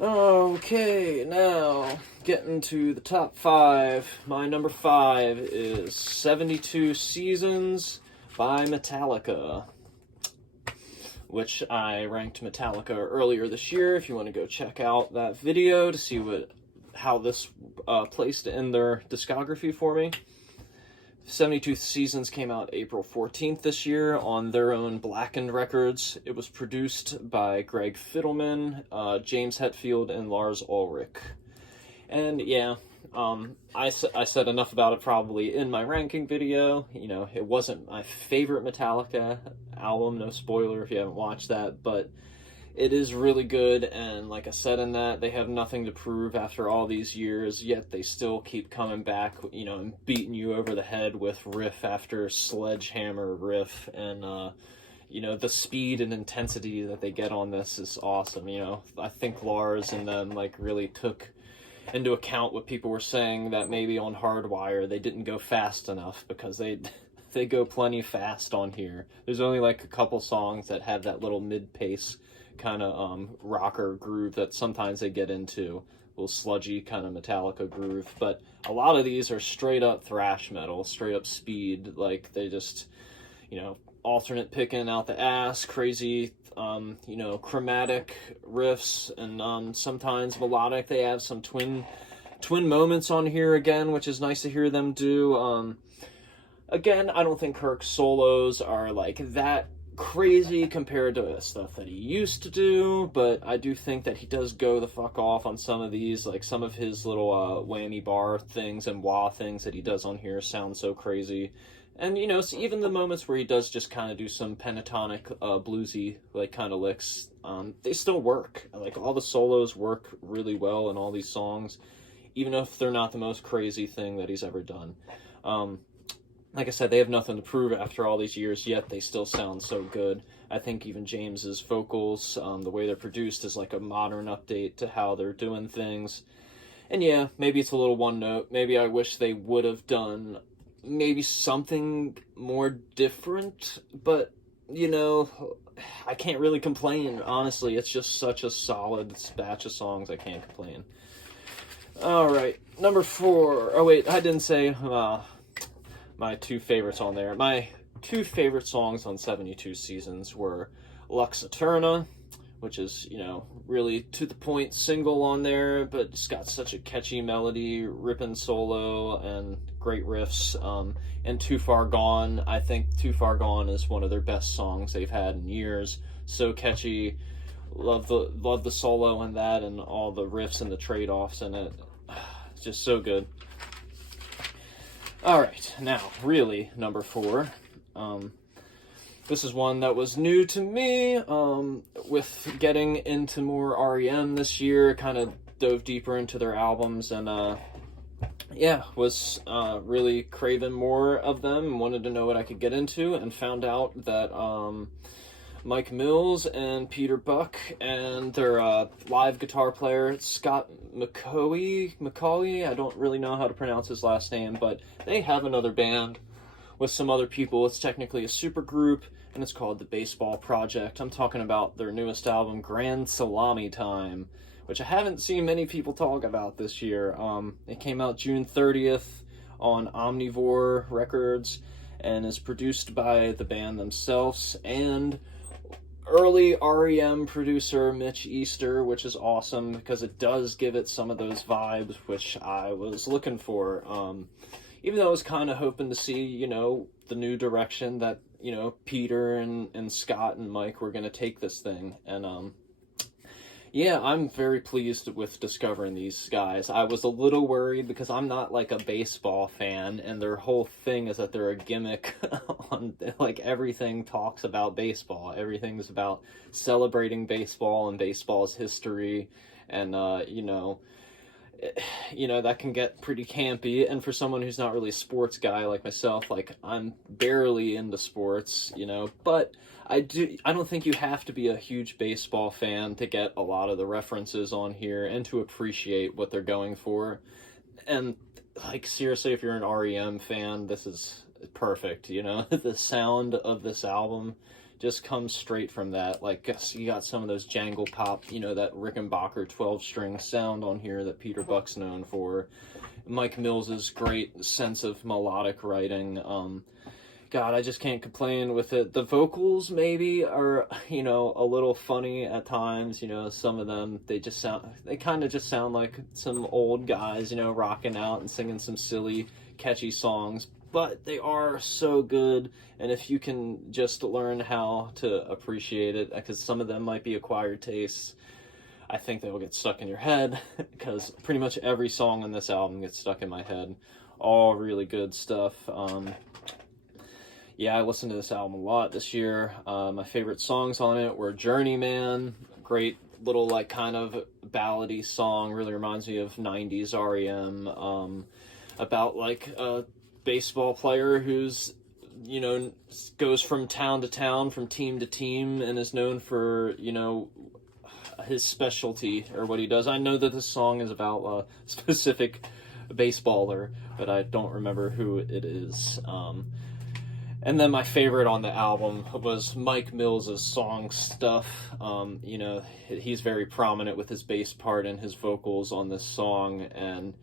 Okay, now getting to the top 5. My number 5 is 72 Seasons by Metallica, which I ranked Metallica earlier this year. If you want to go check out that video to see how this placed in their discography for me. 72 Seasons came out April 14th this year on their own Blackened Records. It was produced by Greg Fiddleman, James Hetfield, and Lars Ulrich. And yeah, I said enough about it probably in my ranking video. It wasn't my favorite Metallica album, no spoiler if you haven't watched that, but it is really good, and like I said in that, they have nothing to prove after all these years, yet they still keep coming back, and beating you over the head with riff after sledgehammer riff, and, the speed and intensity that they get on this is awesome. I think Lars and them, really took into account what people were saying, that maybe on Hardwire they didn't go fast enough, because they go plenty fast on here. There's only, a couple songs that have that little mid-pace kind of rocker groove that sometimes they get into, a little sludgy kind of Metallica groove, but a lot of these are straight up thrash metal, straight up speed. They just alternate picking out the ass, crazy chromatic riffs, and sometimes melodic. They have some twin moments on here again, which is nice to hear them do. Again, I don't think Kirk's solos are that crazy compared to stuff that he used to do, but I do think that he does go the fuck off on some of these. Some of his little whammy bar things and wah things that he does on here sound so crazy. And so even the moments where he does just kind of do some pentatonic bluesy kind of licks, they still work. All the solos work really well in all these songs, even if they're not the most crazy thing that he's ever done. Like I said, they have nothing to prove after all these years, yet they still sound so good. I think even James's vocals, the way they're produced, is a modern update to how they're doing things. And yeah, maybe it's a little one note. Maybe I wish they would have done maybe something more different, but you know, I can't really complain, honestly. It's just such a solid batch of songs, I can't complain. Alright, number 4. Oh wait, I didn't say my 2 favorites on there. My 2 favorite songs on 72 Seasons were Lux Eterna, which is, you know, really to the point single on there, but it's got such a catchy melody, ripping solo, and great riffs. And Too Far Gone, I think Too Far Gone is one of their best songs they've had in years. So catchy. Love the solo in that and all the riffs and the trade-offs in it. It's just so good. Alright, now, really, number 4. This is one that was new to me, with getting into more REM this year, kind of dove deeper into their albums, and yeah, was really craving more of them, wanted to know what I could get into, and found out that Mike Mills and Peter Buck and their live guitar player, Scott McCauley, I don't really know how to pronounce his last name, but they have another band with some other people. It's technically a super group, and it's called The Baseball Project. I'm talking about their newest album, Grand Salami Time, which I haven't seen many people talk about this year. It came out June 30th on Omnivore Records, and is produced by the band themselves and early REM producer Mitch Easter, which is awesome because it does give it some of those vibes which I was looking for. Even though I was kind of hoping to see, you know, the new direction that, you know, Peter and Scott and Mike were going to take this thing. And yeah, I'm very pleased with discovering these guys. I was a little worried because I'm not like a baseball fan, and their whole thing is that they're a gimmick on, like, everything talks about baseball. Everything's about celebrating baseball and baseball's history, and you know, that can get pretty campy. And for someone who's not really a sports guy like myself, like, I'm barely into sports, you know, but I don't think you have to be a huge baseball fan to get a lot of the references on here and to appreciate what they're going for. And, like, seriously, if you're an REM fan, this is perfect, you know? The sound of this album just comes straight from that. Like, you got some of those jangle pop, you know, that Rickenbacker 12-string sound on here that Peter Buck's known for. Mike Mills's great sense of melodic writing. God, I just can't complain with it. The vocals maybe are, you know, a little funny at times. You know, some of them, they kind of just sound like some old guys, you know, rocking out and singing some silly, catchy songs. But they are so good, and if you can just learn how to appreciate it, because some of them might be acquired tastes, I think they will get stuck in your head, because pretty much every song on this album gets stuck in my head. All really good stuff. Yeah, I listened to this album a lot this year. My favorite songs on it were Journeyman, great little, like, kind of ballady song, really reminds me of 90s REM, about, like, a baseball player who's, you know, goes from town to town, from team to team, and is known for, you know, his specialty, or what he does. I know that this song is about a specific baseballer, but I don't remember who it is. And then my favorite on the album was Mike Mills' song Stuff. You know, he's very prominent with his bass part and his vocals on this song, and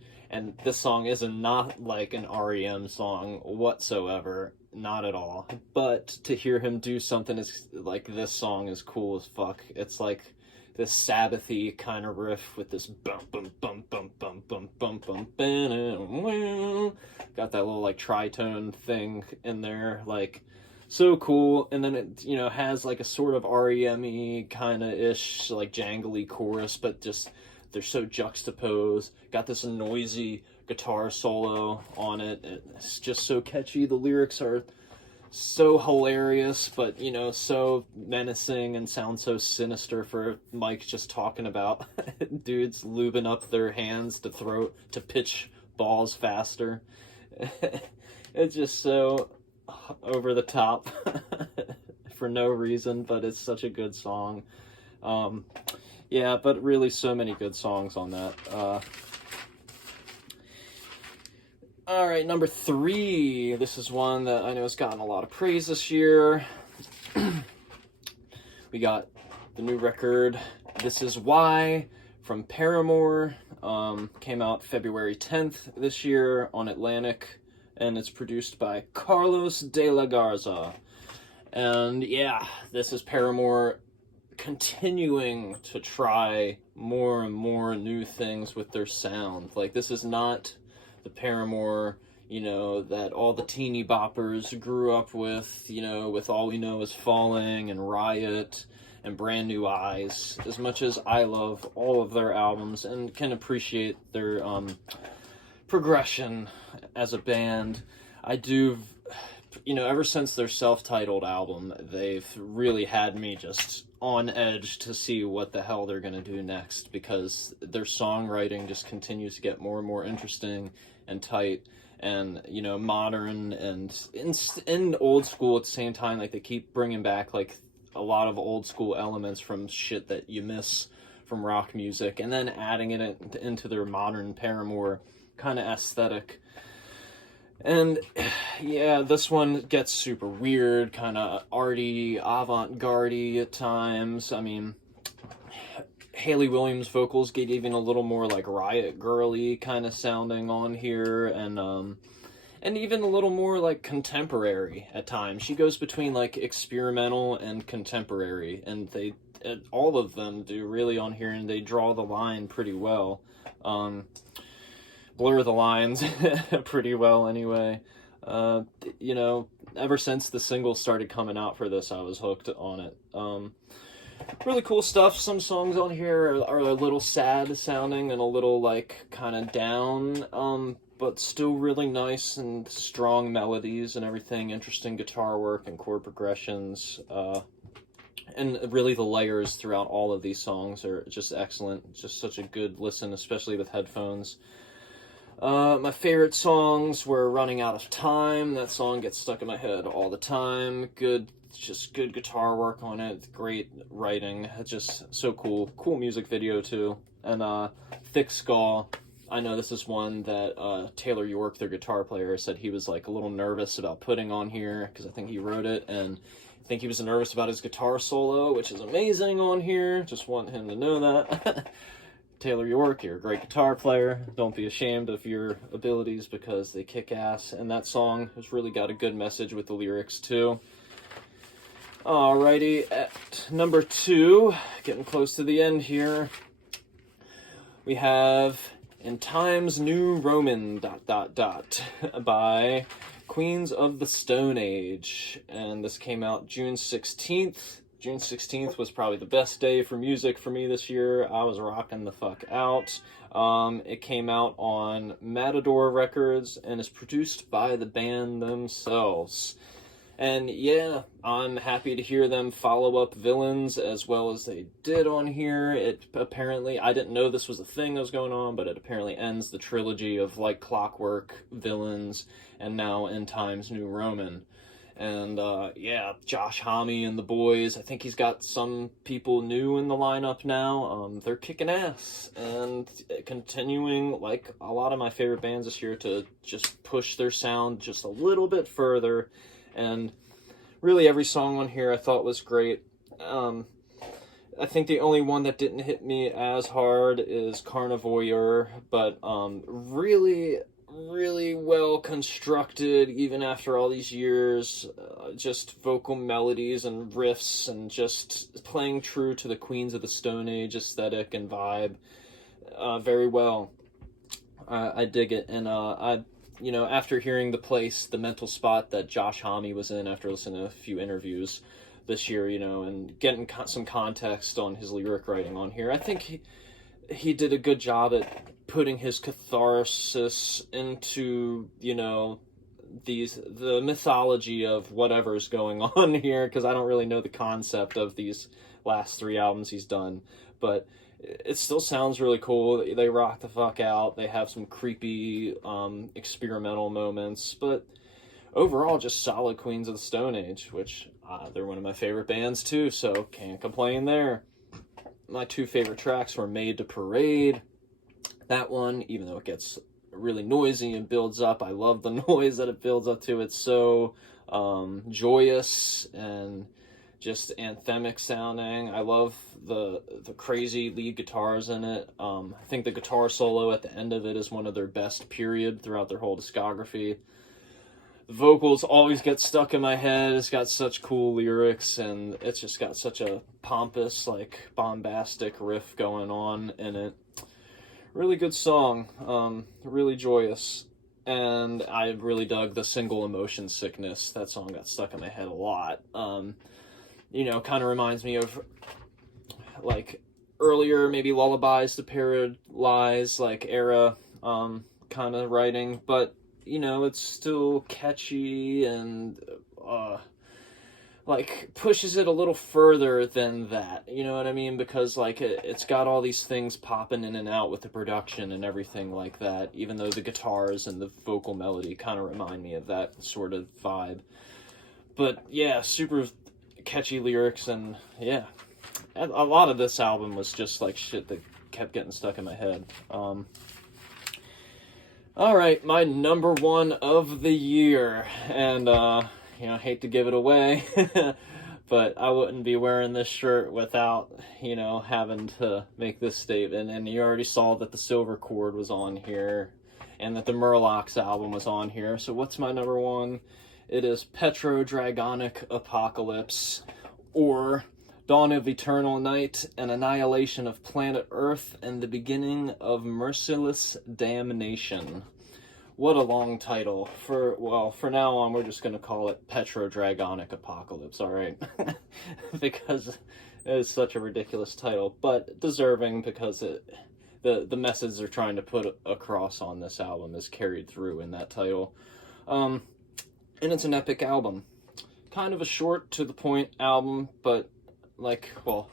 this song is not like an REM song whatsoever, not at all. But to hear him do something like this song is cool as fuck. It's like this Sabbathy kind of riff with this bum bum bum bum bum bum bum bum bum. Got that little, like, tritone thing in there, like, so cool. And then it, you know, has like a sort of REM-y kind of ish, like, jangly chorus, but just they're so juxtaposed. Got this noisy guitar solo on it. It's just so catchy. The lyrics are so hilarious, but, you know, so menacing and sound so sinister for Mike just talking about dudes lubing up their hands to pitch balls faster. It's just so over the top for no reason, but it's such a good song. Yeah, but really so many good songs on that. Alright, number 3. This is one that I know has gotten a lot of praise this year. We got the new record, This Is Why, from Paramore. Came out February 10th this year on Atlantic, and it's produced by Carlos de la Garza. And yeah, this is Paramore continuing to try more and more new things with their sound. Like, this is not the Paramore, you know, that all the teeny boppers grew up with, you know, with All We Know Is Falling and Riot and Brand New Eyes. As much as I love all of their albums and can appreciate their progression as a band, I do, you know, ever since their self-titled album, they've really had me just on edge to see what the hell they're gonna do next, because their songwriting just continues to get more and more interesting and tight and, you know, modern and in old school at the same time. Like, they keep bringing back like a lot of old school elements from shit that you miss from rock music, and then adding it into their modern Paramore kind of aesthetic. And yeah, this one gets super weird, kind of arty, avant-garde at times. I mean, Hayley Williams' vocals get even a little more like Riot girly kind of sounding on here, and even a little more like contemporary at times. She goes between like experimental and contemporary, and they all of them do really on here, and they draw the line pretty well. Blur the lines pretty well anyway. You know, ever since the singles started coming out for this, I was hooked on it. Really cool stuff. Some songs on here are a little sad sounding and a little like kind of down, but still really nice and strong melodies and everything. Interesting guitar work and chord progressions. And really the layers throughout all of these songs are just excellent. Just such a good listen, especially with headphones. My favorite songs were Running Out of Time. That song gets stuck in my head all the time. Just good guitar work on it. Great writing. Just so cool. Cool music video too. And Thick Skull. I know this is one that Taylor York, their guitar player, said he was like a little nervous about putting on here, because I think he wrote it, and I think he was nervous about his guitar solo, which is amazing on here. Just want him to know that. Taylor York, you're a great guitar player. Don't be ashamed of your abilities, because they kick ass. And that song has really got a good message with the lyrics too. Alrighty, at number 2, getting close to the end here, we have In Times New Roman ... by Queens of the Stone Age. And this came out June 16th. June 16th was probably the best day for music for me this year. I was rocking the fuck out. It came out on Matador Records and is produced by the band themselves. And yeah, I'm happy to hear them follow up Villains as well as they did on here. It apparently, I didn't know this was a thing that was going on, but it apparently ends the trilogy of Like Clockwork, Villains, and now In Times New Roman. And yeah, Josh Homme and the boys, I think he's got some people new in the lineup now. They're kicking ass and continuing, like a lot of my favorite bands this year, to just push their sound just a little bit further. And really every song on here I thought was great. I think the only one that didn't hit me as hard is Carnivore, but really well constructed even after all these years. Just vocal melodies and riffs and just playing true to the Queens of the Stone Age aesthetic and vibe very well. I dig it. And you know, after hearing The Place, the mental spot that Josh Homme was in after listening to a few interviews this year, you know, and getting some context on his lyric writing on here, I think he did a good job at putting his catharsis into, you know, the mythology of whatever's going on here, because I don't really know the concept of these last 3 albums he's done, but it still sounds really cool. They rock the fuck out. They have some creepy experimental moments, but overall just solid Queens of the Stone Age, which they're one of my favorite bands too, so can't complain there. My 2 favorite tracks were Made to Parade. That one, even though it gets really noisy and builds up, I love the noise that it builds up to. It's so joyous and just anthemic sounding. I love the crazy lead guitars in it. I think the guitar solo at the end of it is one of their best, period, throughout their whole discography. The vocals always get stuck in my head. It's got such cool lyrics, and it's just got such a pompous, like, bombastic riff going on in it. Really good song. Really joyous. And I really dug the single Emotion Sickness. That song got stuck in my head a lot. You know, kind of reminds me of, like, earlier, maybe Lullabies to Paralyze, like, era kind of writing. But, you know, it's still catchy and, like, pushes it a little further than that, you know what I mean? Because, like, it's got all these things popping in and out with the production and everything like that, even though the guitars and the vocal melody kind of remind me of that sort of vibe. But, yeah, super catchy lyrics, and, yeah, a lot of this album was just, like, shit that kept getting stuck in my head. Alright, my number one of the year, and, you know, I hate to give it away, but I wouldn't be wearing this shirt without, you know, having to make this statement. And you already saw that the Silver Chord was on here, and that the Murlocs album was on here. So what's my number one? It is Petro-Dragonic Apocalypse, or Dawn of Eternal Night, an Annihilation of Planet Earth, and the Beginning of Merciless Damnation. What a long title. For now on, we're just going to call it Petro-Dragonic Apocalypse, alright? Because it is such a ridiculous title, but deserving, because the message they're trying to put across on this album is carried through in that title. And it's an epic album. Kind of a short, to-the-point album, but, like, well,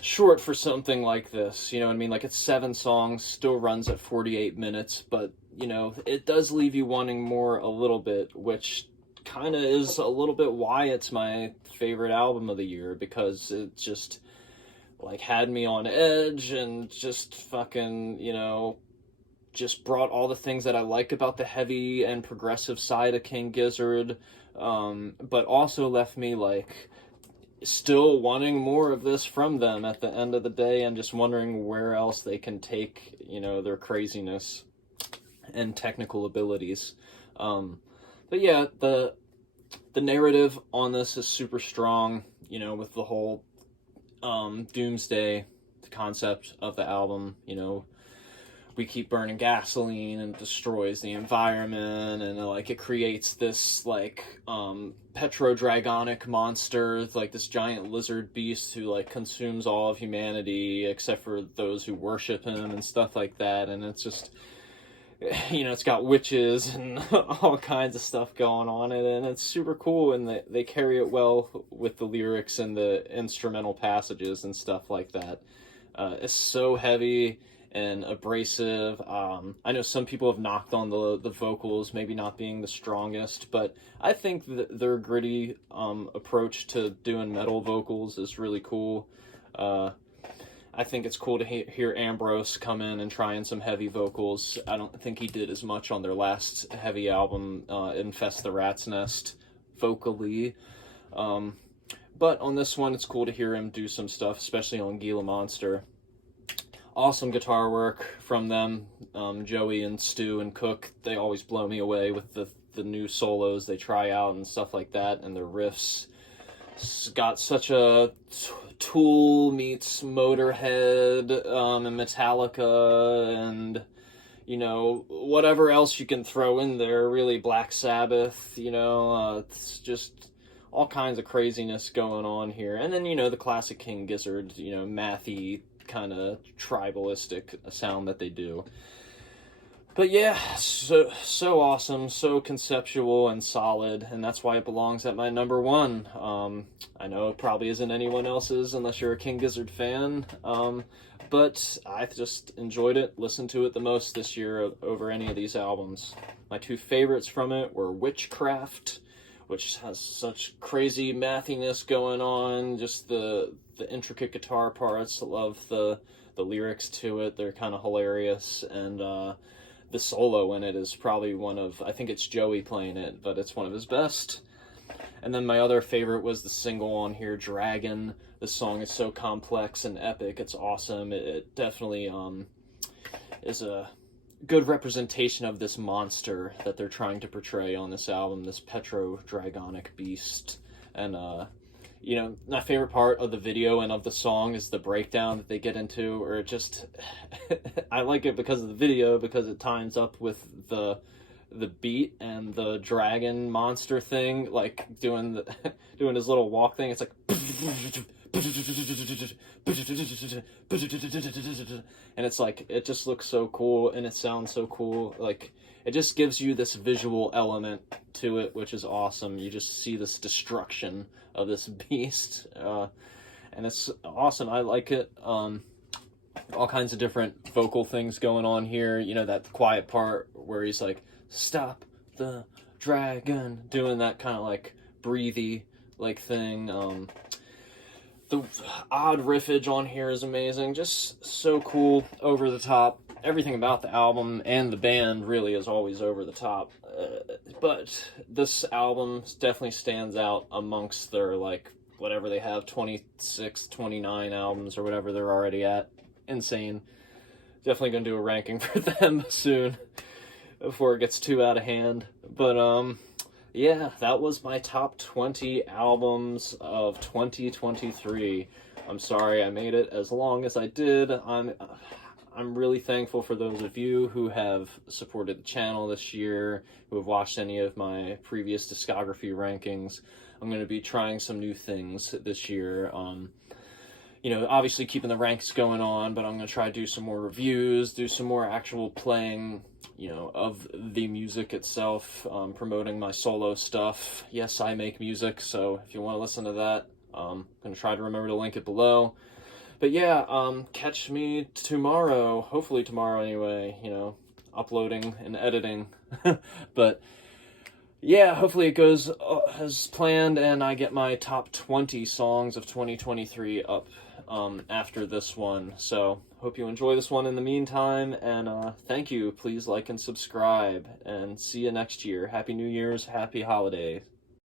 short for something like this, you know what I mean? Like, it's 7 songs, still runs at 48 minutes, but, you know, it does leave you wanting more a little bit, which kind of is a little bit why it's my favorite album of the year, because it just, like, had me on edge and just fucking, you know, just brought all the things that I like about the heavy and progressive side of King Gizzard, but also left me, like, still wanting more of this from them at the end of the day, and just wondering where else they can take, you know, their craziness and technical abilities. But yeah, the narrative on this is super strong, you know, with the whole doomsday concept of the album. You know, we keep burning gasoline and it destroys the environment, and like it creates this like Petro-Dragonic monster, like this giant lizard beast who like consumes all of humanity except for those who worship him and stuff like that. And it's just, you know, it's got witches and all kinds of stuff going on in it, and it's super cool, and they carry it well with the lyrics and the instrumental passages and stuff like that. It's so heavy and abrasive. I know some people have knocked on the vocals maybe not being the strongest, but I think their gritty approach to doing metal vocals is really cool. I think it's cool to hear Ambrose come in and try in some heavy vocals. I don't think he did as much on their last heavy album, Infest the Rat's Nest, vocally. But on this one, it's cool to hear him do some stuff, especially on Gila Monster. Awesome guitar work from them. Joey and Stu and Cook, they always blow me away with the new solos they try out and stuff like that, and their riffs. It's got such a Tool meets Motorhead and Metallica and, you know, whatever else you can throw in there, really, Black Sabbath, you know, it's just all kinds of craziness going on here. And then, you know, the classic King Gizzard, you know, mathy, kind of tribalistic sound that they do. But yeah, so awesome, so conceptual and solid, and that's why it belongs at my number one. I know it probably isn't anyone else's unless you're a King Gizzard fan, but I just enjoyed it, listened to it the most this year over any of these albums. My two favorites from it were Witchcraft, which has such crazy mathiness going on, just the intricate guitar parts. I love the lyrics to it, they're kind of hilarious, and the solo in it is probably one of, I think it's Joey playing it, but it's one of his best. And then my other favorite was the single on here, Dragon. This song is so complex and epic. It's awesome. It definitely is a good representation of this monster that they're trying to portray on this album, this petro-dragonic beast. And you know, my favorite part of the video and of the song is the breakdown that they get into, or it just I like it because of the video, because it ties up with the beat and the dragon monster thing, like doing doing his little walk thing. It's like and it's like, it just looks so cool and it sounds so cool. Like, it just gives you this visual element to it, which is awesome. You just see this destruction of this beast, and it's awesome. I like it. All kinds of different vocal things going on here. You know, that quiet part where he's like, "Stop the dragon," doing that kind of like breathy like thing. The odd riffage on here is amazing. Just so cool, over the top. Everything about the album and the band really is always over the top. But this album definitely stands out amongst their, like, whatever they have, 26, 29 albums or whatever they're already at. Insane. Definitely gonna do a ranking for them soon before it gets too out of hand. But, yeah, that was my top 20 albums of 2023. I'm sorry I made it as long as I did. I'm really thankful for those of you who have supported the channel this year, who have watched any of my previous discography rankings. I'm going to be trying some new things this year. You know, obviously keeping the ranks going on, but I'm going to try to do some more reviews, do some more actual playing, you know, of the music itself, promoting my solo stuff. Yes, I make music, so if you want to listen to that, I'm going to try to remember to link it below. But yeah, catch me tomorrow, hopefully tomorrow anyway, you know, uploading and editing. But yeah, hopefully it goes as planned and I get my top 20 songs of 2023 up after this one. So hope you enjoy this one in the meantime, and thank you. Please like and subscribe, and see you next year. Happy New Year's, happy holidays.